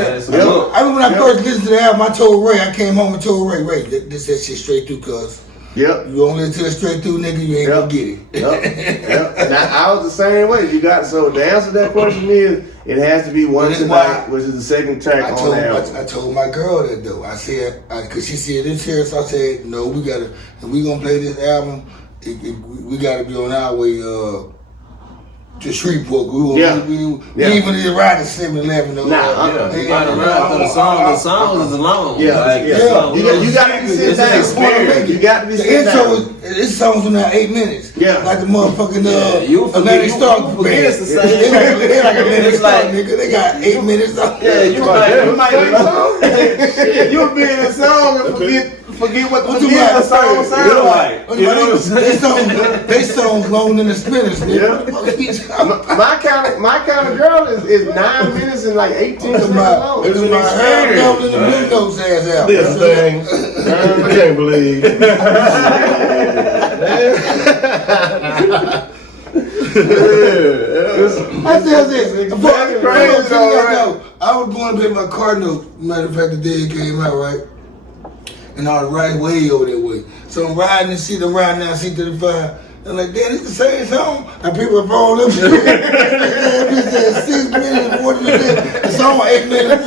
remember when I first listened to the album, I told Ray, I came home and told Ray, this that shit straight through, cuz. Yep. You only listen to it straight through, nigga, you ain't gonna get it. Yep. And I was the same way. So the answer to that question is, it has to be One Tonight, which is the second track on the album. I told my girl that though. I said, cause she said this here, so I said, no, if we gonna play this album, we gotta be on our way to Shreveport. We even need to ride to 7-Eleven. You gotta ride for the song. The song is long. You gotta be sitting down. You got to be sitting down. This song's in now 8 minutes. Yeah. Like the motherfucking Atlantic Stark band. They like Atlantic Stark, nigga. They got 8 minutes. Yeah, you might you'll be in a song and forget what the song sounds like. They songs longer than the Spinners, nigga. My kind of girl is 9 minutes and like 18 minutes long. It was my hair double in the Blue Notes ass out. This thing, I can't believe. I tell this. I was going to play my Cardinals. Matter of fact, the day it came out, right? And I was riding way over that way. So I'm riding and shit. I'm riding down C-35. I'm like, damn, it's the same song. And people are falling up. It said 6 minutes and 40 minutes. The song 8 minutes.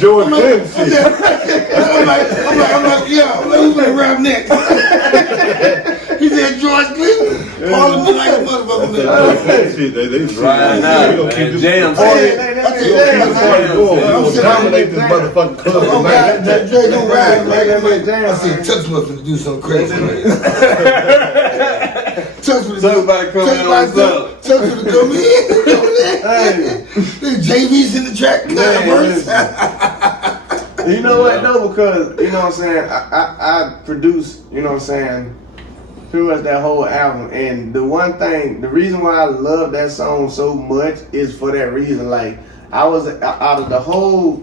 Jordan Clinton shit. I'm like, who's gonna rap next? He said George Clinton. All of them like a motherfucker. They right now. Jam. I'm gonna dominate this motherfucking club tonight. Dre don't ride, right? I said, Touch Muffin to do something crazy, right? Touch with the come in. JV's in the track. You know what though? Because you know what I'm saying, I produced, you know what I'm saying, pretty much that whole album. And the reason why I love that song so much is for that reason. Like, I was out of the whole,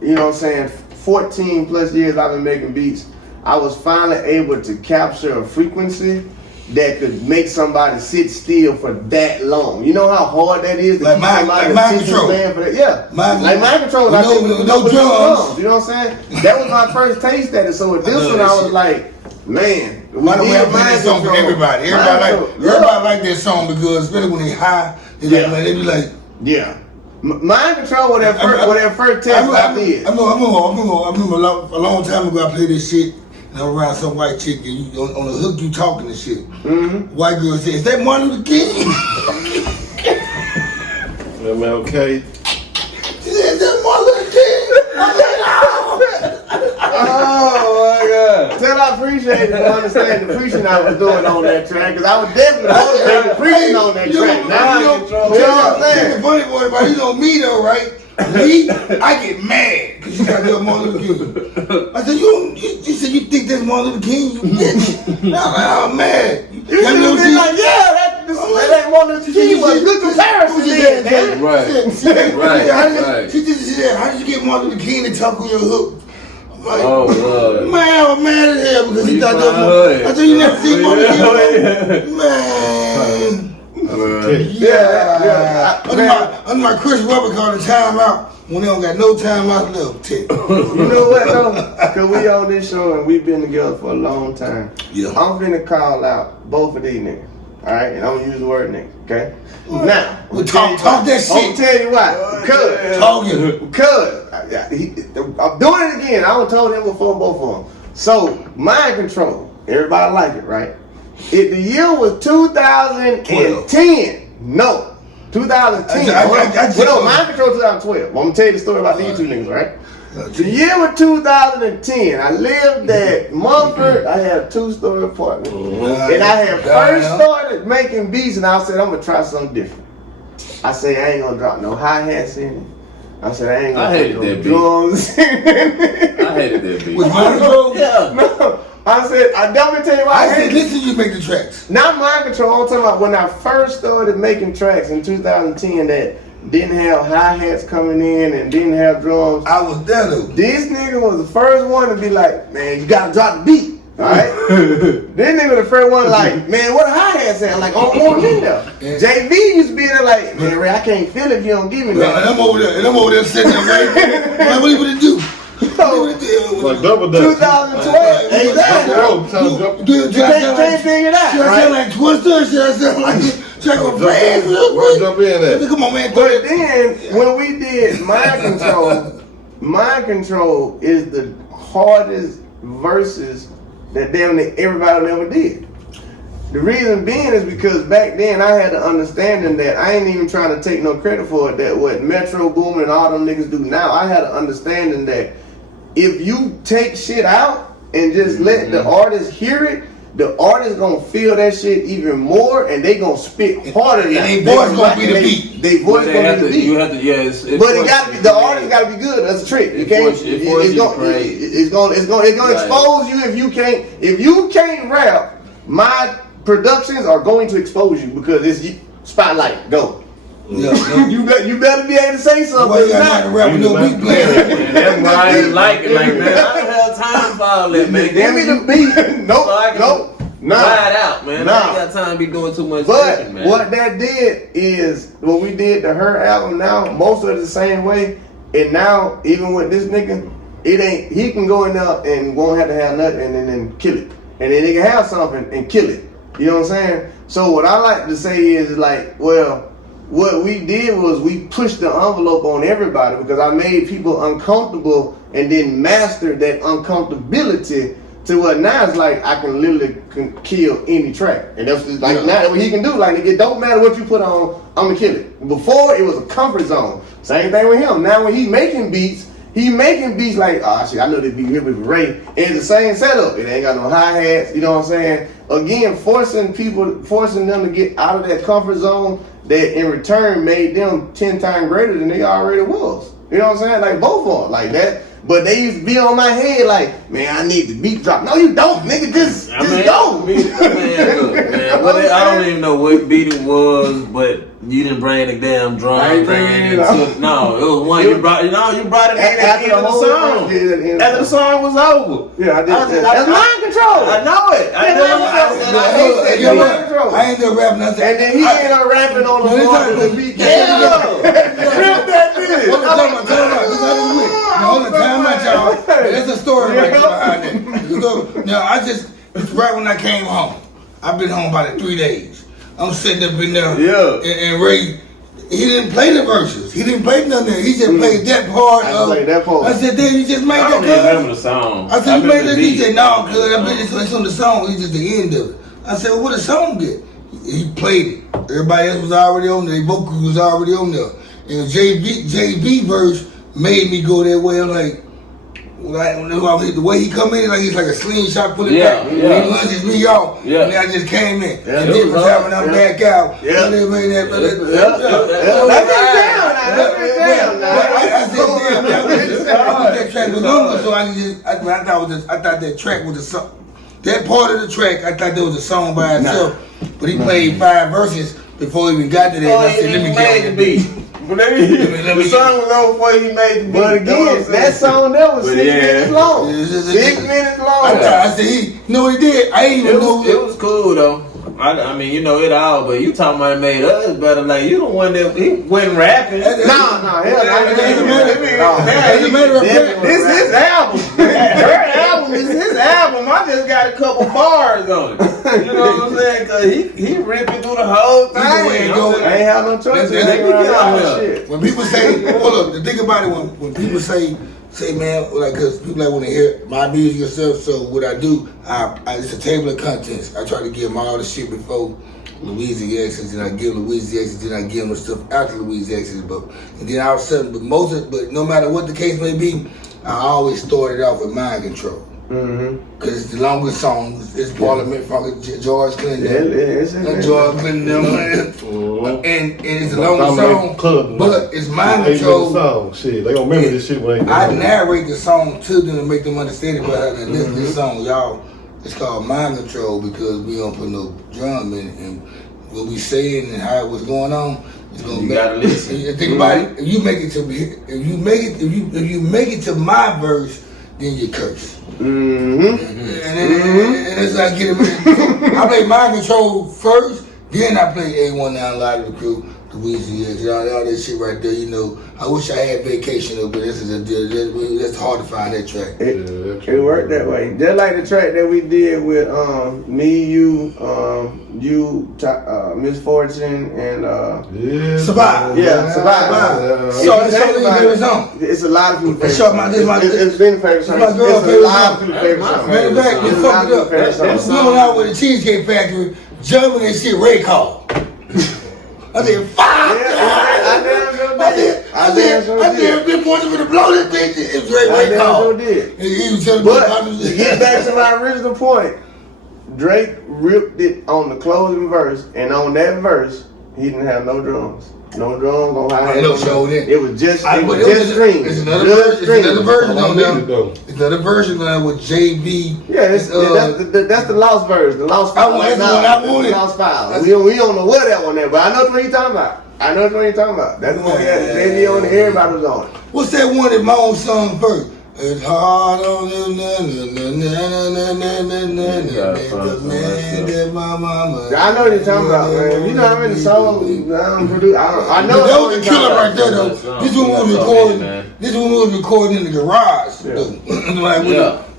you know what I'm saying, 14 plus years I've been making beats, I was finally able to capture a frequency that could make somebody sit still for that long. You know how hard that is to like keep mind control. For that? Yeah, like mind control. No drums. You know what I'm saying? That was my first taste at it. So with this one, I was like, man. By the way, I play this song for everybody. Everybody like that song because especially when they high, they be like, yeah. Mind control with that first test I did. I remember a long time ago I played this shit. And I'm around some white chick and you, on the hook you talking and shit. Mm-hmm. White girl said, "Is that Martin Luther King?" MLK. She said, "Is that Martin Luther King?" I said, "No." Oh my God! Tell I appreciate it for understanding the preaching I was doing on that track because I was definitely preaching on that track. Now the funny part about me though, right? Me, I get mad because you got that Martin Luther King. I said, you said you think that's Martin Luther King, you bitch. I'm mad. You should have been like, yeah, that Martin Luther King was a good comparison. Right. She said, how did you get Martin Luther King to talk on your hook? I'm Like, oh, Lord. man, I was mad as hell because he thought that was. I said, you never seen one man. Yeah. Under my Chris Rubber called the timeout when they don't got no timeout left. You know what though? Because we on this show and we've been together for a long time. Yeah. I'm finna call out both of these niggas. Alright? And I'm gonna use the word nigga, okay? Now, talk that shit. I'm gonna tell you why. I'm doing it again. I done told him before, both of them. So, mind control. Everybody like it, right? If the year was 2010, no. 2010. No, mind control 2012. I'm gonna tell you the story about these two niggas, right? The year was 2010. I lived at Mumford. I had a 2-story apartment. And I had first started making beats, and I said, I'm gonna try something different. I said, I ain't gonna drop no hi-hats in it. I said, I ain't gonna put no drums in it. I hated that beat. With mind control? Yeah. No. I said, I'm gonna tell you why I said, listen, you make the tracks. Not mind control. I'm talking about when I first started making tracks in 2010 that didn't have hi-hats coming in and didn't have drums. I was there though. This nigga was the first one to be like, man, you gotta drop the beat. Alright? This nigga the first one like, man, what a hi-hat sound like on in there. JV used to be there like, man, Ray, I can't feel it if you don't give me that. And I'm over there sitting there, right? What are you gonna do? Like double dutch. 2012. Exactly. You can't figure it out. Should I sound like Twister? Should I sound like Checo Flash? Jump in there. Come on, man. But then when we did Mind Control is the hardest verses that damn near everybody ever did. The reason being is because back then I had the understanding that I ain't even trying to take no credit for it, that what Metro Boomin and all them niggas do now, I had an understanding that if you take shit out and just let the artist hear it, the artist gonna feel that shit even more, and they gonna spit harder. And they voice gonna be the beat. They voice gonna be the beat. You have to, yes. But it gotta be, the artist gotta be good. That's a trick. You can't. It's gonna expose you if you can't rap. My productions are going to expose you because it's spotlight. Go. Yeah. You better be able to say something. Well, you gotta rap with no beat player. That's why I didn't like it. Like, man, I don't have time for all that, man. Give me the beat. Nope. Ride out, man. I ain't got time to be doing too much. But man. what that did is what we did to her album. Now most of it the same way, and now even with this nigga, it ain't. He can go in there and won't have to have nothing, and then kill it, and then he can have something and kill it. You know what I'm saying? So what I like to say is like, well, what we did was we pushed the envelope on everybody because I made people uncomfortable and then mastered that uncomfortability to what now it's like I can literally kill any track. And that's just like now what he can do. Like it don't matter what you put on, I'm gonna kill it. Before it was a comfort zone. Same thing with him. Now when he making beats like, oh shit, I know this beat with Ray. And it's the same setup. It ain't got no hi-hats, you know what I'm saying? Again, forcing them to get out of that comfort zone that in return made them 10 times greater than they already was. You know what I'm saying? Like both of them, like that. But they used to be on my head like, man, I need the beat drop. No, you don't, nigga. Just go. Man, look, man. Well, I don't even know what beat it was, but you didn't bring the damn drum. No, it was one you brought. You brought it in at the end of the song. After the song was over. Yeah, I did. That's mind control. I know it. I hate that. I ain't no rapping nothing. And then he ended up rapping on the floor with the beat. Rip that bitch. Hold on, time out, y'all. There's a story right there behind that. Now, it's right when I came home. I've been home about 3 days. I'm sitting up in there, and Ray, he didn't play the verses. He didn't play nothing. He just played that part. I said, damn, you just made that. I don't remember the song. I said, you made that. He said, no, cuz I bet it's on the song. It's just the end of it. I said, well, what the song get? He played it. Everybody else was already on there. Vocals was already on there. And JB verse made me go that way. I'm like the way he come in, like he's like a slingshot, put it back. He lunges me off, and then I just came in. And then was having I'm back out. I said, damn, that track was over, so I thought that track was a song. That part of the track, I thought there was a song by itself. But he played 5 verses before he even got to that. I said, let me get on the beat. But the song was over before he made the beat. But again, that song that was 6 minutes long. 6 minutes long. I said, you know what he did? I ain't even know. It was cool though. I mean, you know it all, but you talking about it made us better. Like you the one that he wasn't rapping. Nah, hell, this is his album. Her album is his album. I just got a couple bars on it. You know what I'm saying? Cause he ripping through the whole thing. I ain't have no choice. When people say, hold up, the thing about it, when people say man, like, cause people like want to hear my music and stuff. So what I do, it's a table of contents. I try to give them all the shit before Louisianas, and I give them Louisianas, then I give them the stuff after Louisianas. And then all of a sudden, but no matter what the case may be, I always started off with Mind Control. Cause it's the longest song. It's Parliament from George Clinton. George Clinton, and it's the longest song. But it's Mind Control. Shit, they gonna remember this shit when they. I narrate the song to them to make them understand it better. Than this song, y'all. It's called Mind Control because we don't put no drum in it, and what we saying and how it was going on. It's gonna you gotta listen. Think about it. If you make it to me, if you make it to my verse, then you curse. And it's like getting ready. I play Mind Control first, then I play A19 Live of the Crew, Louisiana, all that shit right there. You know, I wish I had Vacation though, but that's hard to find that track. It worked that way. Just like the track that we did with me, you, Misfortune, and Survive. Yeah, Survive. It's a lot of people's favorite song. It's been a favorite song. It's a lot of people's favorite song. Matter of fact, you fucked it up. That's going out with the Cheesecake Factory, jumping that shit Ray called. I said, fuck! I did. Been wanting me to blow this bitch. It was Ray called. But to get back to my original point, Drake ripped it on the closing verse, and on that verse, he didn't have no drums. No drums, no hi-hat. No show then. It was just strings. It's another version on there. It's another version on there with JB. Yeah, that's the lost version. The lost file. That's the one I wanted. Lost file. We don't know what that one is, but I know what you're talking about. That's the one we had JB on. Everybody was on it. What's that one that Moan sung first? It's hard on the my mama. I know what you're talking about, man. You know how many songs I know. That was a killer right there, though. This one was recording in the garage.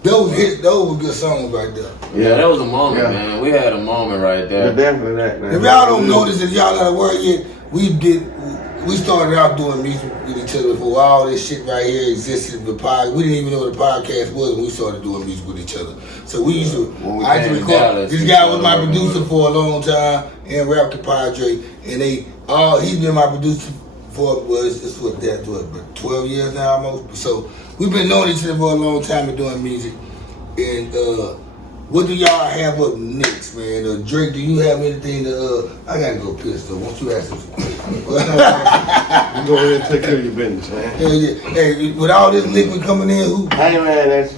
Those good songs right there. Yeah, that was a moment, man. We had a moment right there. Definitely that, man. If y'all don't notice, if y'all not aware yet, we started out doing music with each other before all this shit right here existed. We didn't even know what a podcast was when we started doing music with each other. So we used to, I used to record. This guy was my producer for a long time, and Rap Padre, and he's been my producer for 12 years now almost. So we've been knowing each other for a long time and doing music. And what do y'all have up next, man? Drake, do you have anything to? I gotta go piss though. Won't you ask us a question? You go ahead and take care of your business, man. Hey, with all this liquid coming in, who? I ain't mad at you.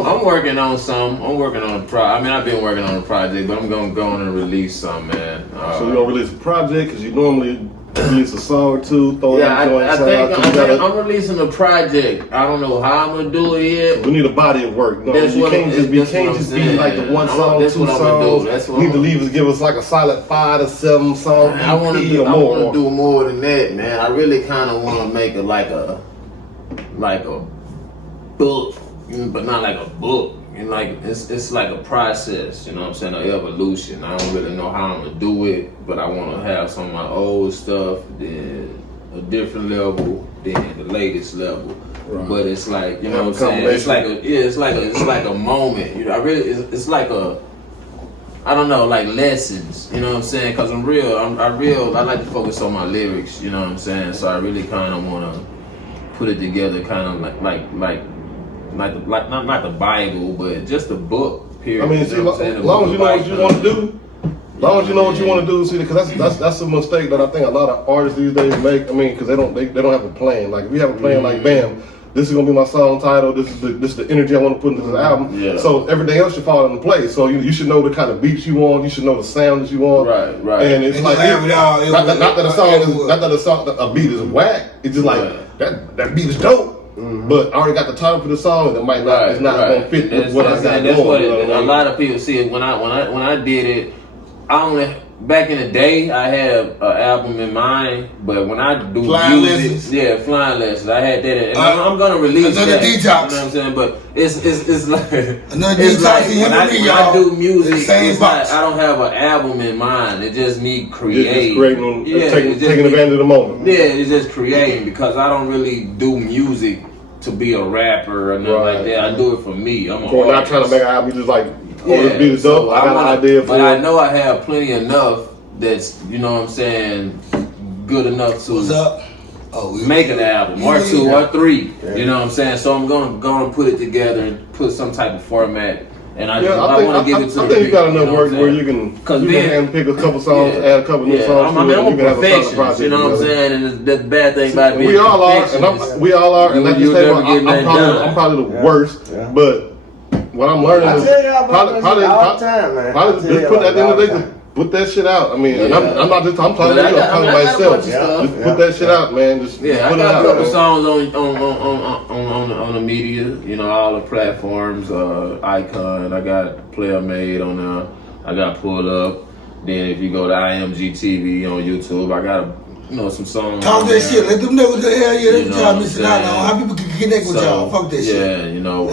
I'm working on some. I'm working on a project. I mean, I've been working on a project, but I'm gonna go on and release some, man. So you gonna release a project because you normally release a song or two, throw I think I'm releasing a project. I don't know how I'm gonna do it yet. We need a body of work. No, you can't just be like the one song, two songs. You need to give us like a solid 5 to 7 songs. I want to do more than that, man. I really kind of want to make it like a book, but not like a book. And like it's like a process, you know what I'm saying, an evolution. I don't really know how I'm gonna do it, but I want to have some of my old stuff, then a different level, then the latest level. Right. But it's like, you know what I'm saying, it's like a moment. You know, it's like a, I don't know, like lessons. You know what I'm saying? Cause I like to focus on my lyrics. You know what I'm saying? So I really kind of want to put it together, kind of like not the Bible, but just a book. Period. I mean, see, as long as you know what you want to do, see, because that's a mistake that I think a lot of artists these days make. I mean, because they don't have a plan. Like if you have a plan, like bam, this is gonna be my song title. This is the energy I want to put into the album. Yeah. So everything else should fall into place. So you should know the kind of beats you want. You should know the sound that you want. Right. And it's like not that a beat is whack. It's just like that beat is dope. Mm-hmm. But I already got the title for the song, and it might not. It's not gonna fit with what I got going. A lot of people see it when I did it. I only back in the day I had an album in mind, but when I do flying music, lessons. Flying lessons, I had that. And I'm gonna release another that. detox. You know what I'm saying? But it's like another it's detox. like when I do music, it's like, I don't have an album in mind. It's just me creating. Taking advantage of the moment. Yeah, it's just creating because I don't really do music to be a rapper or nothing like that. I do it for me. I'm not trying to make an album. You just like, this beat is dope. I got an idea for it. But I know I have plenty enough that's, you know what I'm saying, good enough to make an album or two or three. You know what I'm saying? So I'm gonna put it together and put some type of format. And I want to give it to I think you got enough work where you can pick a couple songs, add a couple new songs. I'm a perfectionist, you know what I'm saying? And the bad thing about being we all are, and I'm probably the worst, but what I'm learning is probably just put that in the day. Put that shit out. I mean, and I'm not just. I'm talking to you. I'm talking myself. Just put that shit out, man. Just put it out. I got a couple songs on the media. You know, all the platforms. Icon. I got Player Made on there. I got Pull Up. Then if you go to IMG TV on YouTube, I got some songs. Talk that shit. Let them know what the hell y'all missing out on. How people can connect with y'all. Fuck that shit. Yeah, you know,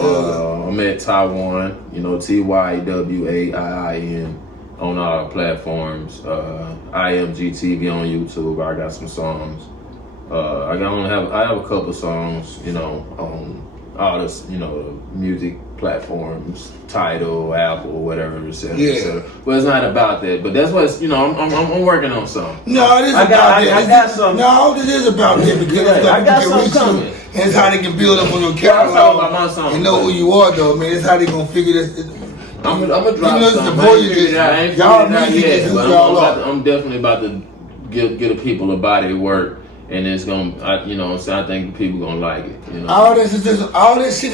I'm at Ty Waiin. You know, TYWAIIN. On our platforms, IMG TV on YouTube. I got some songs. I have a couple songs, you know, on all this, you know, music platforms, Tidal, Apple, whatever, etc. But it's not about that. But that's what I'm working on something. No, it is about that. I got something. No, this is about that because I got something coming. And it's how they can build up on your catalog and know who you are, though, man. It's how they gonna figure this. I'm gonna drop something. I ain't figured it out yet, but I'm definitely about to give the people a body to work, and it's gonna, I think people gonna like it. You know, all that shit is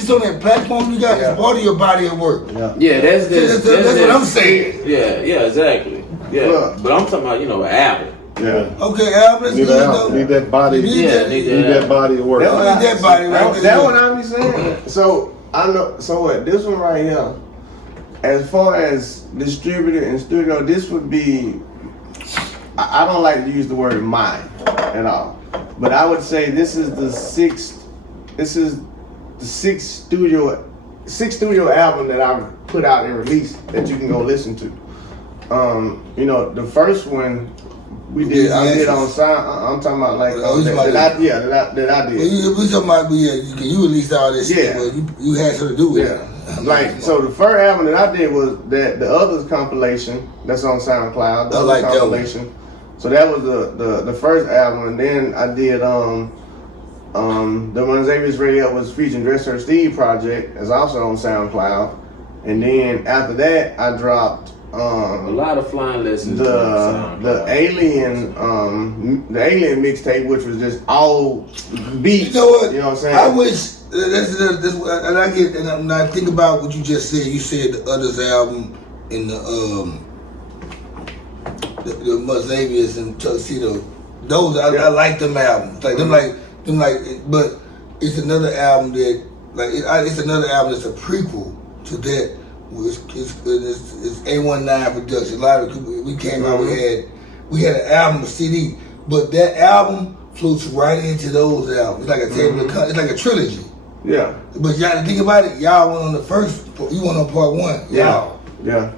on that platform. You got is part of your body of work. Yeah, that's what I'm saying. Yeah, exactly. Yeah, but I'm talking about an album. Yeah. Okay, album. Need that body. Need that body of work. That body right there. That's what I be saying. So I know. So what? This one right here. As far as distributor and studio, this would be, I don't like to use the word mine at all, but I would say this is the sixth studio album that I've put out and released that you can go listen to. The first one we did on sound. I'm talking about like that I did. We talking about you released all this shit, but you had something to do with it. Like, so the first album that I did was the OTHERZ compilation that's on SoundCloud. The OTHERZ compilation. So that was the first album, and then I did the one Xavier's Radio was featuring Dresser Steve project is also on SoundCloud, and then after that I dropped a lot of flying lessons. The Alien mixtape, which was just all beats. You know what? You know what I'm saying? I wish. And I think about what you just said. You said the OTHERZ album and the Xavier's and Tuxedo. Those I like them albums. Like them like. But it's another album that it's another album that's a prequel to that. It's A19 production. A lot of people we came out. We had an album, a CD, but that album floats right into those albums. It's like a table of it's like a trilogy. Yeah. But y'all think about it, y'all went on the first, you went on part one. Y'all. Yeah.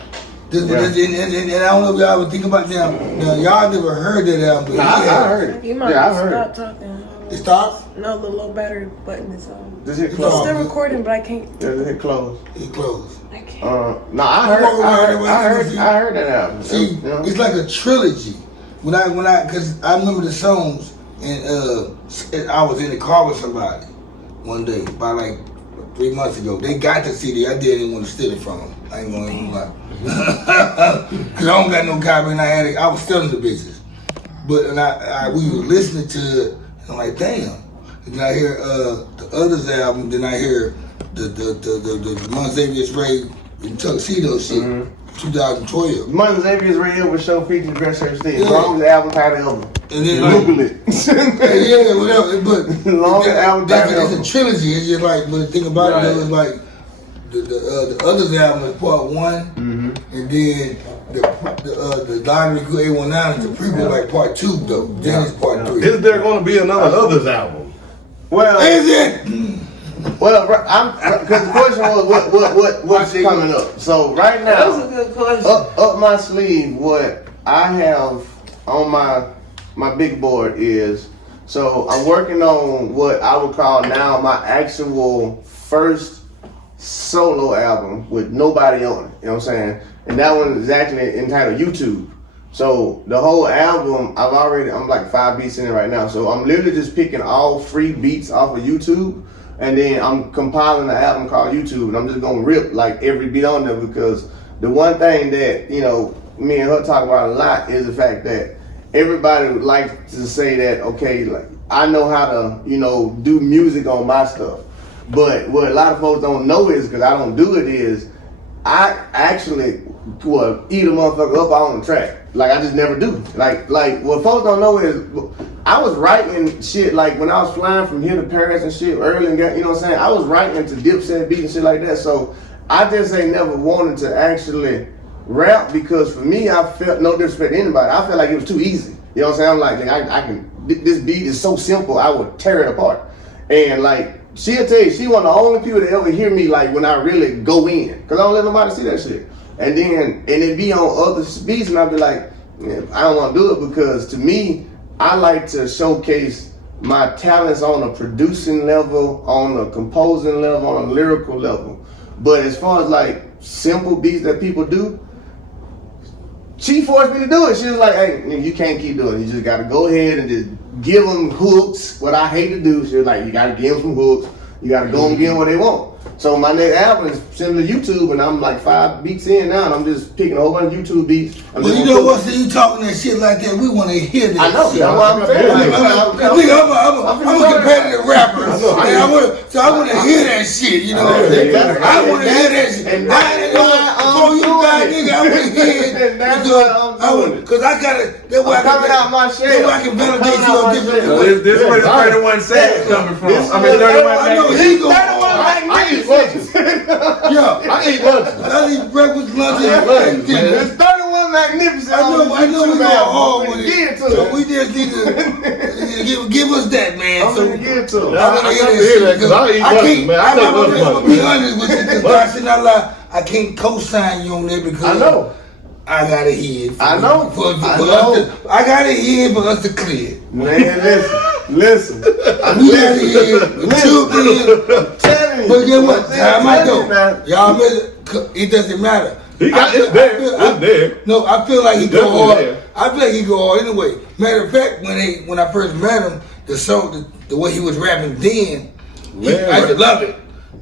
And I don't know if y'all would think about now y'all never heard that album. I heard it. You might stop talking. It stopped? No, the little battery button is on. Does it close? It's still recording, but I can't. Does it close? It closed. I can't. No, I heard that album. See, it's like a trilogy. Cause I remember the songs, and I was in the car with somebody one day, about like 3 months ago. They got the CD. I didn't want to steal it from them. I ain't gonna even lie. Cause I don't got no copy, and I was stealing the bitches. But we were listening to it, and I'm like, damn. then I hear the Others album, then I hear the Xavier Rae and Tuxedo shit, 2012. Xavier Rae was show featured dress shirt still. Longest album title ever. And then Google it. yeah, whatever. But longest album title it's ever. a trilogy. It's just like, but the thing about it is like the Others album is part 1, and then the Lottery Good 819 is the prequel, like part 2 though. Then it's part 3. Is there going to be another Others album? Well, is it? Well, because the question was what's coming up. So right now, That was a good question. up my sleeve, what I have on my big board is, so I'm working on what I would call now my actual first solo album with nobody on it. You know what I'm saying? And that one is actually entitled YouTube. So the whole album, I'm like 5 beats in it right now. So I'm literally just picking all free beats off of YouTube. And then I'm compiling an album called YouTube, and I'm just gonna rip like every beat on there, because the one thing that, you know, me and her talk about a lot is the fact that everybody would like to say that, okay, like I know how to, you know, do music on my stuff. But what a lot of folks don't know is, because I don't do it, is I actually will eat a motherfucker up on the track. Like I just never do. Like what folks don't know is I was writing shit like when I was flying from here to Paris and shit early, and you know what I'm saying? I was writing to Dipset beats and shit like that. So I just ain't never wanted to actually rap, because for me, I felt, no disrespect to anybody, I felt like it was too easy. You know what I'm saying? I'm like I can, this beat is so simple, I would tear it apart. And like, she'll tell you, she one of the only people that ever hear me like when I really go in, because I don't let nobody see that shit. And then, it be on other beats, and I'll be like, I don't want to do it, because to me, I like to showcase my talents on a producing level, on a composing level, on a lyrical level. But as far as like simple beats that people do, she forced me to do it. She was like, hey, you can't keep doing it. You just got to go ahead and just give them hooks. What I hate to do, she was like, you got to give them some hooks. You got to go and give them what they want. So my next album is similar to YouTube, and I'm like 5 beats in now, and I'm just picking a whole bunch of YouTube beats. Well, you know what? So you talking that shit like that, we want to hear that. I know. Shit. That's what I'm saying. I'm a competitive rapper. I want to hear that shit. You know what I'm saying? I want to hear that shit. And that's why I'm doing it. I want to hear it. That's why I'm doing it. Because I got to, that's why coming out my shell. That's why I can validate you on different ways. This is where the 31 Savage coming from. I mean, 31 I know he going I eat lunches. Yeah, I eat lunches. I eat breakfast, lunch, and It's 31 Magnificent. I know we go hard with it. So So we just need to give us that, man. I'm gonna get to it. I got to hear that, because I eat lunches, man. I take I'm lunch gonna money. be honest with you, because I should not lie. I can't co-sign you on that, because I know. I gotta hear it. I know. I gotta hear it for us to clear it. Man, listen. We gotta hear it. Telling you. But get what? Time I go. Y'all, it doesn't matter. It's there. It's there. No, I feel like he go definitely hard. there. I feel like he go hard anyway. Matter of fact, when I first met him, the song, the way he was rapping then, I used to love it.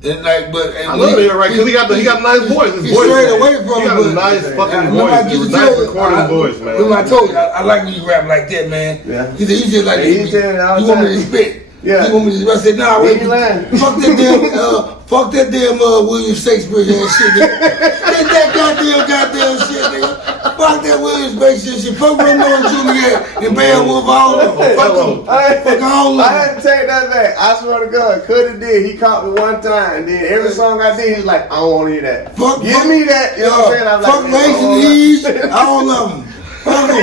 And like, but I love it, right? Because he got a nice voice. His He's voice, straight man. away from he got a nice fucking voice. He was a nice recording voice, man. Remember I told you, I like when you rap like that, man. Yeah. He said, you just like, Yeah, he said it all you the want me to time. spit. Yeah. You want me to spit. I said, nah, wait. He lying. Fuck that damn William Shakespeare ass shit, nigga. Get that goddamn shit, nigga. Fuck that William Shakespeare shit. Fuck Romeo and Juliet and Beowulf, all of them. Fuck them. Fuck all of them. I had to take that back. I swear to God, Cuddy did. He caught me one time, and then every song I did, he's like, I don't want to hear that. Give me that. You know what I'm saying? I'm fuck like, Lace and Ease, all of them. Fuck them.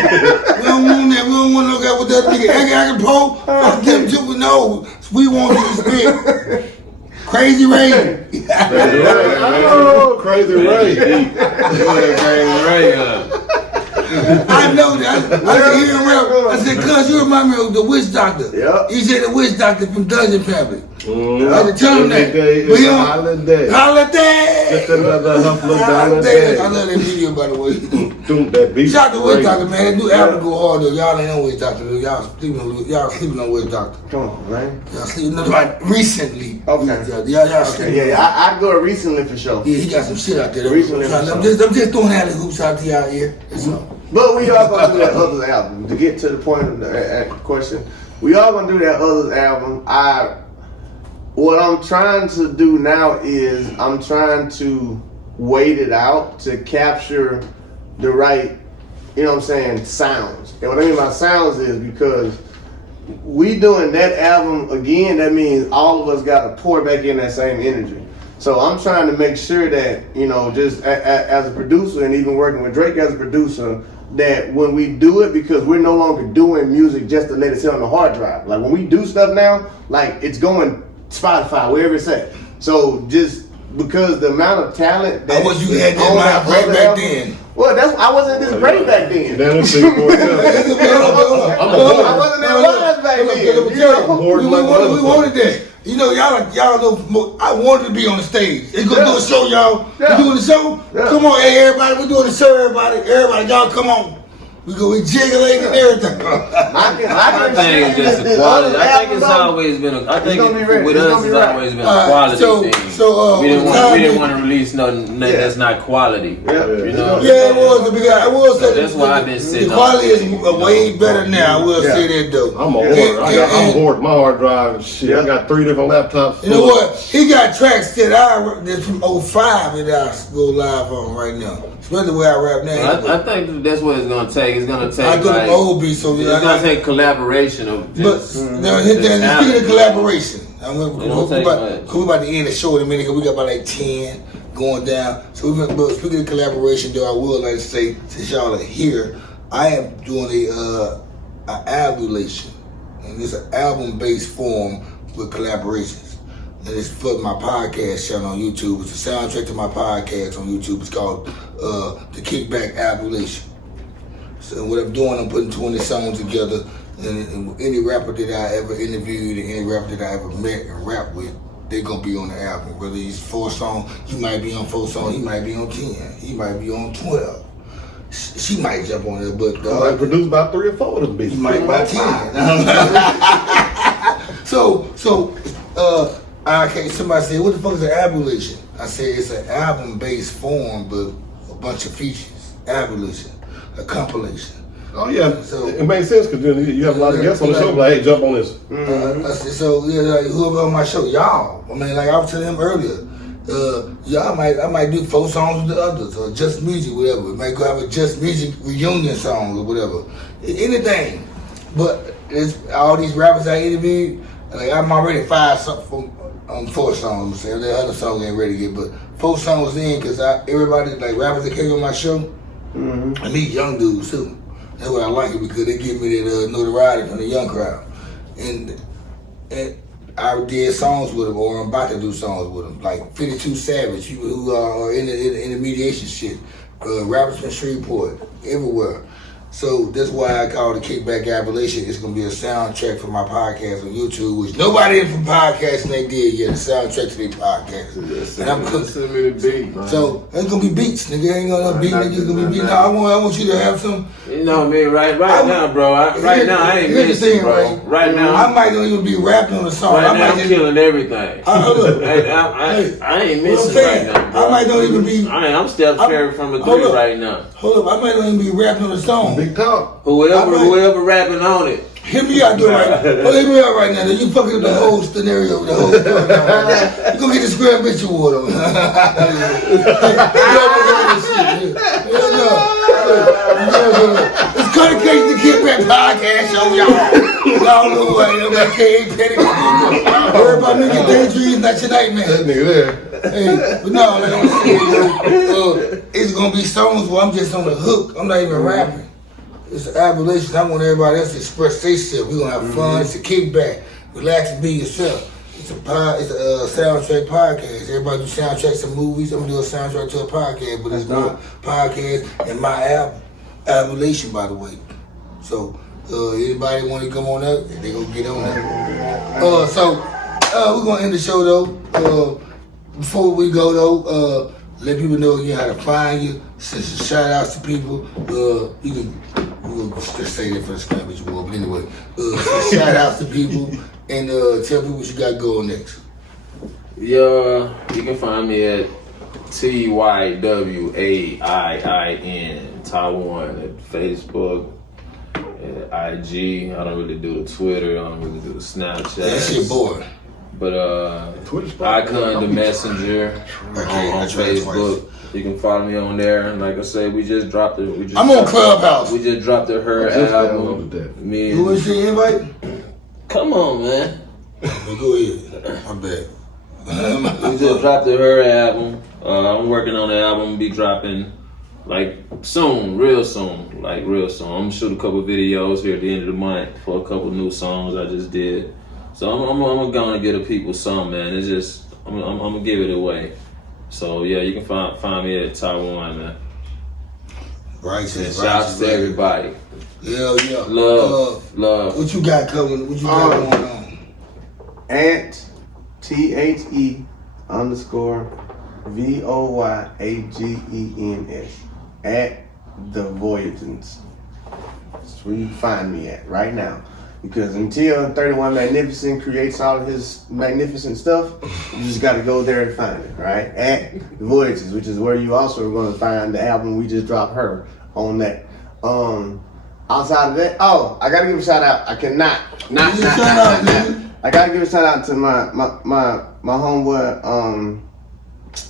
We don't want that. We don't want to look at what that nigga Edgar Poe. Fuck them too. No, we want you to spit. Crazy Rae. Oh, Crazy Rae. Crazy Rae. I know that. I hear him rap. I said, cuz you remind me of the witch doctor. Yep. He said the witch doctor from Dungeon Family. Mm-hmm. I had to tell him that. It's a holiday. Holiday. Just another holiday. I love that video, by the way. That beat. Shout out to Witch Doctor, man. That new album go hard, though. Y'all ain't know Witch Doctor, though. Y'all sleeping on Witch Doctor. Come on, man. Y'all sleeping like recently. Okay. Y'all sleeping. Yeah. I go recently for sure. Yeah, he got some shit out there. Recently, I'm just throwing alley hoops out to y'all here. That's all. But we are going to that other album. To get to the point of the question, We are gonna do that Others album. What I'm trying to do now is I'm trying to wait it out to capture the right, you know what I'm saying, sounds. And what I mean by sounds is because we doing that album again, that means all of us got to pour back in that same energy. So I'm trying to make sure that, you know, just as a producer and even working with Drake as a producer, that when we do it, because we're no longer doing music just to let it sit on the hard drive. Like when we do stuff now, like it's going Spotify, wherever it's at. So just because the amount of talent that you had that mind right back then. Well, I wasn't this great back then. I wasn't that wise back then. We wanted that. You know, y'all know. I wanted to be on the stage. It's gonna do a show, y'all. We doing the show. Come on, hey, everybody. We doing the show, everybody. Everybody, y'all, come on. We jiggling and everything. I think it's just a quality. I think it's always been. With us, it's always been a quality thing. So we didn't want to release nothing that's not quality. You know. Yeah, it was. I will say that's why I've been sitting. The quality is way better now. I will say that though. I'm on board. My hard drive. Shit, I got 3 different laptops. You know what? He got tracks that's from 05 that I go live on right now. Especially the way I rap now. I think that's what it's gonna take. It's gonna take. I go to old beats, so it's gonna take collaboration of. Just, speaking of collaboration, we about to end the show in a minute because we got about like 10 going down. So but speaking of collaboration, though, I would like to say, since y'all are here, I am doing an albulation, and it's an album-based form with collaborations. And it's for my podcast channel on YouTube. It's a soundtrack to my podcast on YouTube. It's called The Kickback Albulation. So what I'm doing, I'm putting 20 songs together, and any rapper that I ever interviewed and any rapper that I ever met and rapped with, they're gonna be on the album. Whether he's 4 songs, he might be on 4 songs, he might be on 10, he might be on 12. She might jump on there, but I might produce about 3 or 4 of them beats. He might buy 10. Okay, somebody said, what the fuck is an albulation? I said, it's an album-based form, but a bunch of features. Albulation, a compilation. Oh yeah, so it makes sense because you have a lot of guests on the show. Like, hey, jump on this. I said, so like, whoever on my show, y'all. I mean, like I was telling him earlier, I might do 4 songs with the others or just music, whatever. We might go have a just music reunion song or whatever. Anything, but it's all these rappers I interviewed. Like I'm already 5 from 4 songs. I'm saying the other song ain't ready yet, but 4 songs in because everybody like rappers that came on my show. I meet young dudes too. That's what I like it because they give me that notoriety from the young crowd, and I did songs with them, or I'm about to do songs with them, like 52 Savage, people who are in the mediation shit, rappers from Shreveport, everywhere. So that's why I call it the Kickback Appellation. It's gonna be a soundtrack for my podcast on YouTube, which nobody from podcasting they did yet. A soundtrack to their podcast. And I'm cooking. So it's gonna be beats, nigga. Ain't gonna beat, nigga. It's gonna be beats. Now I want you to have some. You know what I mean? Right now, bro. I ain't missing, bro. Right now, I might not even be rapping on the song. Right now, I'm killing everything. I ain't missing right now, bro. I might not even be. I'm Steph Curry from the 3 right now. Hold up, I might not even be rapping on the song. Big talk. Whoever rapping on it. Hear me out doing right now. Hear me out right now. You fucking up the whole scenario, the whole thing. You gonna get the square bitch award on it. It's Cutting Case the Kickback Podcast show, y'all. Y'all know who I am. That K.A. Petty. Everybody nigga daydreams, not your nightmare. That nigga there. Hey, but no, like I'm saying, it's gonna be songs where I'm just on the hook. I'm not even rapping. It's an abolition. I want everybody else to express themselves. We're gonna have fun. It's a kickback. Relax and be yourself. It's a soundtrack podcast. Everybody do soundtracks to movies. I'm gonna do a soundtrack to a podcast, but it's my podcast and my album. Abolition, by the way. So anybody want to come on up, they gonna get on that. We're gonna end the show though. Before we go though, let people know again how to find you. Send some shout outs to people. We'll just say that for the scramble war, but anyway, shout outs to people and tell people what you got going next. Yeah, you can find me at TYWAIIN Ty Waiin at Facebook, IG. I don't really do the Twitter. I don't really do the Snapchat. That's your boy. But Icon the Messenger on Facebook. You can follow me on there. And like I said, we just dropped it. I'm on Clubhouse. We just dropped her album. Me and who is the invite? Come on, man. Go ahead. I'm back. We just dropped her album. I'm working on the album. Be dropping like soon, real soon. I'm gonna shoot a couple videos here at the end of the month for a couple new songs I just did. So I'm gonna get the people some, man. It's just I'm gonna give it away. So yeah, you can find me at Ty Waiin, man. Shouts to everybody. Yeah. Love. What you got coming? What you got going on? Ant THE _ VOYAGENS at the Voyagens. That's where you find me at right now. Because until 31 Magnificent creates all of his magnificent stuff, you just got to go there and find it, right? At the Voyages, which is where you also are going to find the album we just dropped her on that. Outside of that, I got to give a shout out. I cannot. I got to give a shout out to my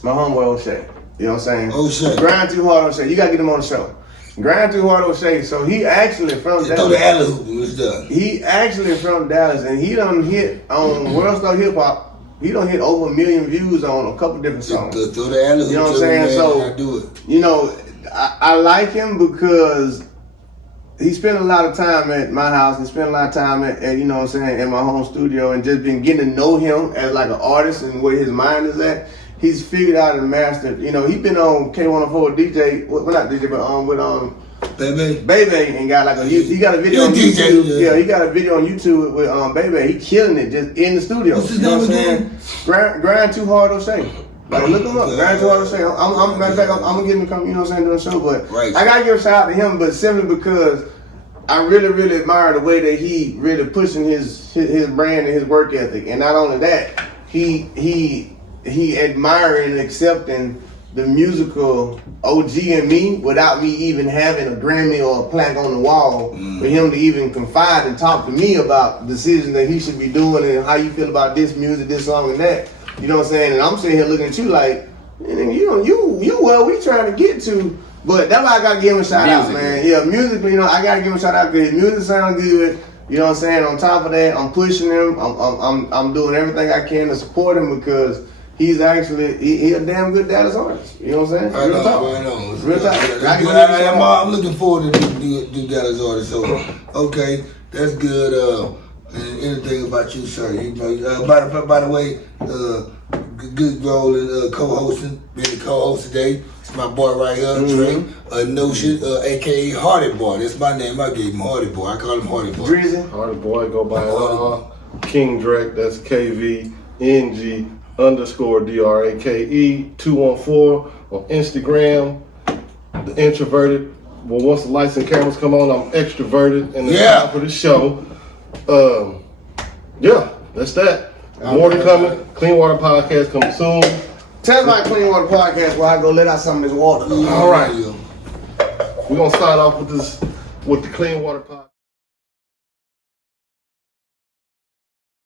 homeboy, O'Shea. You know what I'm saying? O'Shea. Grind Too Hard O'Shea. You got to get him on the show. Grind Too Hard O'Shea. So he actually from Dallas. Throw the alley-oop and it's done. He actually from Dallas, and he done hit on World Star Hip Hop. He done hit over 1 million views on a couple different songs. Throw the alley-oop. You know what I'm saying? So, do it. you know, I like him because he spent a lot of time at my house. He spent a lot of time at you know what I'm saying, in my home studio, and just been getting to know him as like an artist and where his mind is at. He's figured out and mastered. You know, he been on K104 DJ, well not DJ, but with Bebe, and got like he got a video on YouTube. Yeah, he got a video on YouTube with Bebe. He killing it just in the studio. What's his name again? Grind Too Hard O'Shea. Like look him up. Grind Too Hard O'Shea. I'm matter of fact, I'm gonna give him a come. You know what I'm saying, doing a show. But I gotta give a shout out to him, but simply because I really, really admire the way that he really pushing his brand and his work ethic, and not only that, he admiring and accepting the musical OG in me without me even having a Grammy or a plaque on the wall for him to even confide and talk to me about decisions that he should be doing and how you feel about this music, this song, and that. You know what I'm saying? And I'm sitting here looking at you like, you where we trying to get to. But that's why I gotta give him a shout out, man. Yeah, musically, you know, I gotta give him a shout out because his music sounds good. You know what I'm saying? On top of that, I'm pushing him. I'm doing everything I can to support him because he's actually he a damn good Dallas artist. You know what I'm saying? I know. Real talk. I'm looking forward to do Dallas artists. So okay, that's good. Anything about you, sir? You know, by the way, good role in co-hosting. Being the co-host today. It's my boy right here, Dre. Notion, aka Hardy Boy. That's my name. I gave him Hardy Boy. I call him Hardy Boy. Drizzy. Hardy Boy, go by King Drake. That's KVNG _DRAKE 214 on Instagram. The introverted. Well, once the lights and cameras come on, I'm extroverted, and it's time for the show. That's that. Water coming. Clean Water Podcast coming soon. Tell me about Clean Water Podcast where I go let out some of this water. All right. We're gonna start off with the Clean Water Podcast.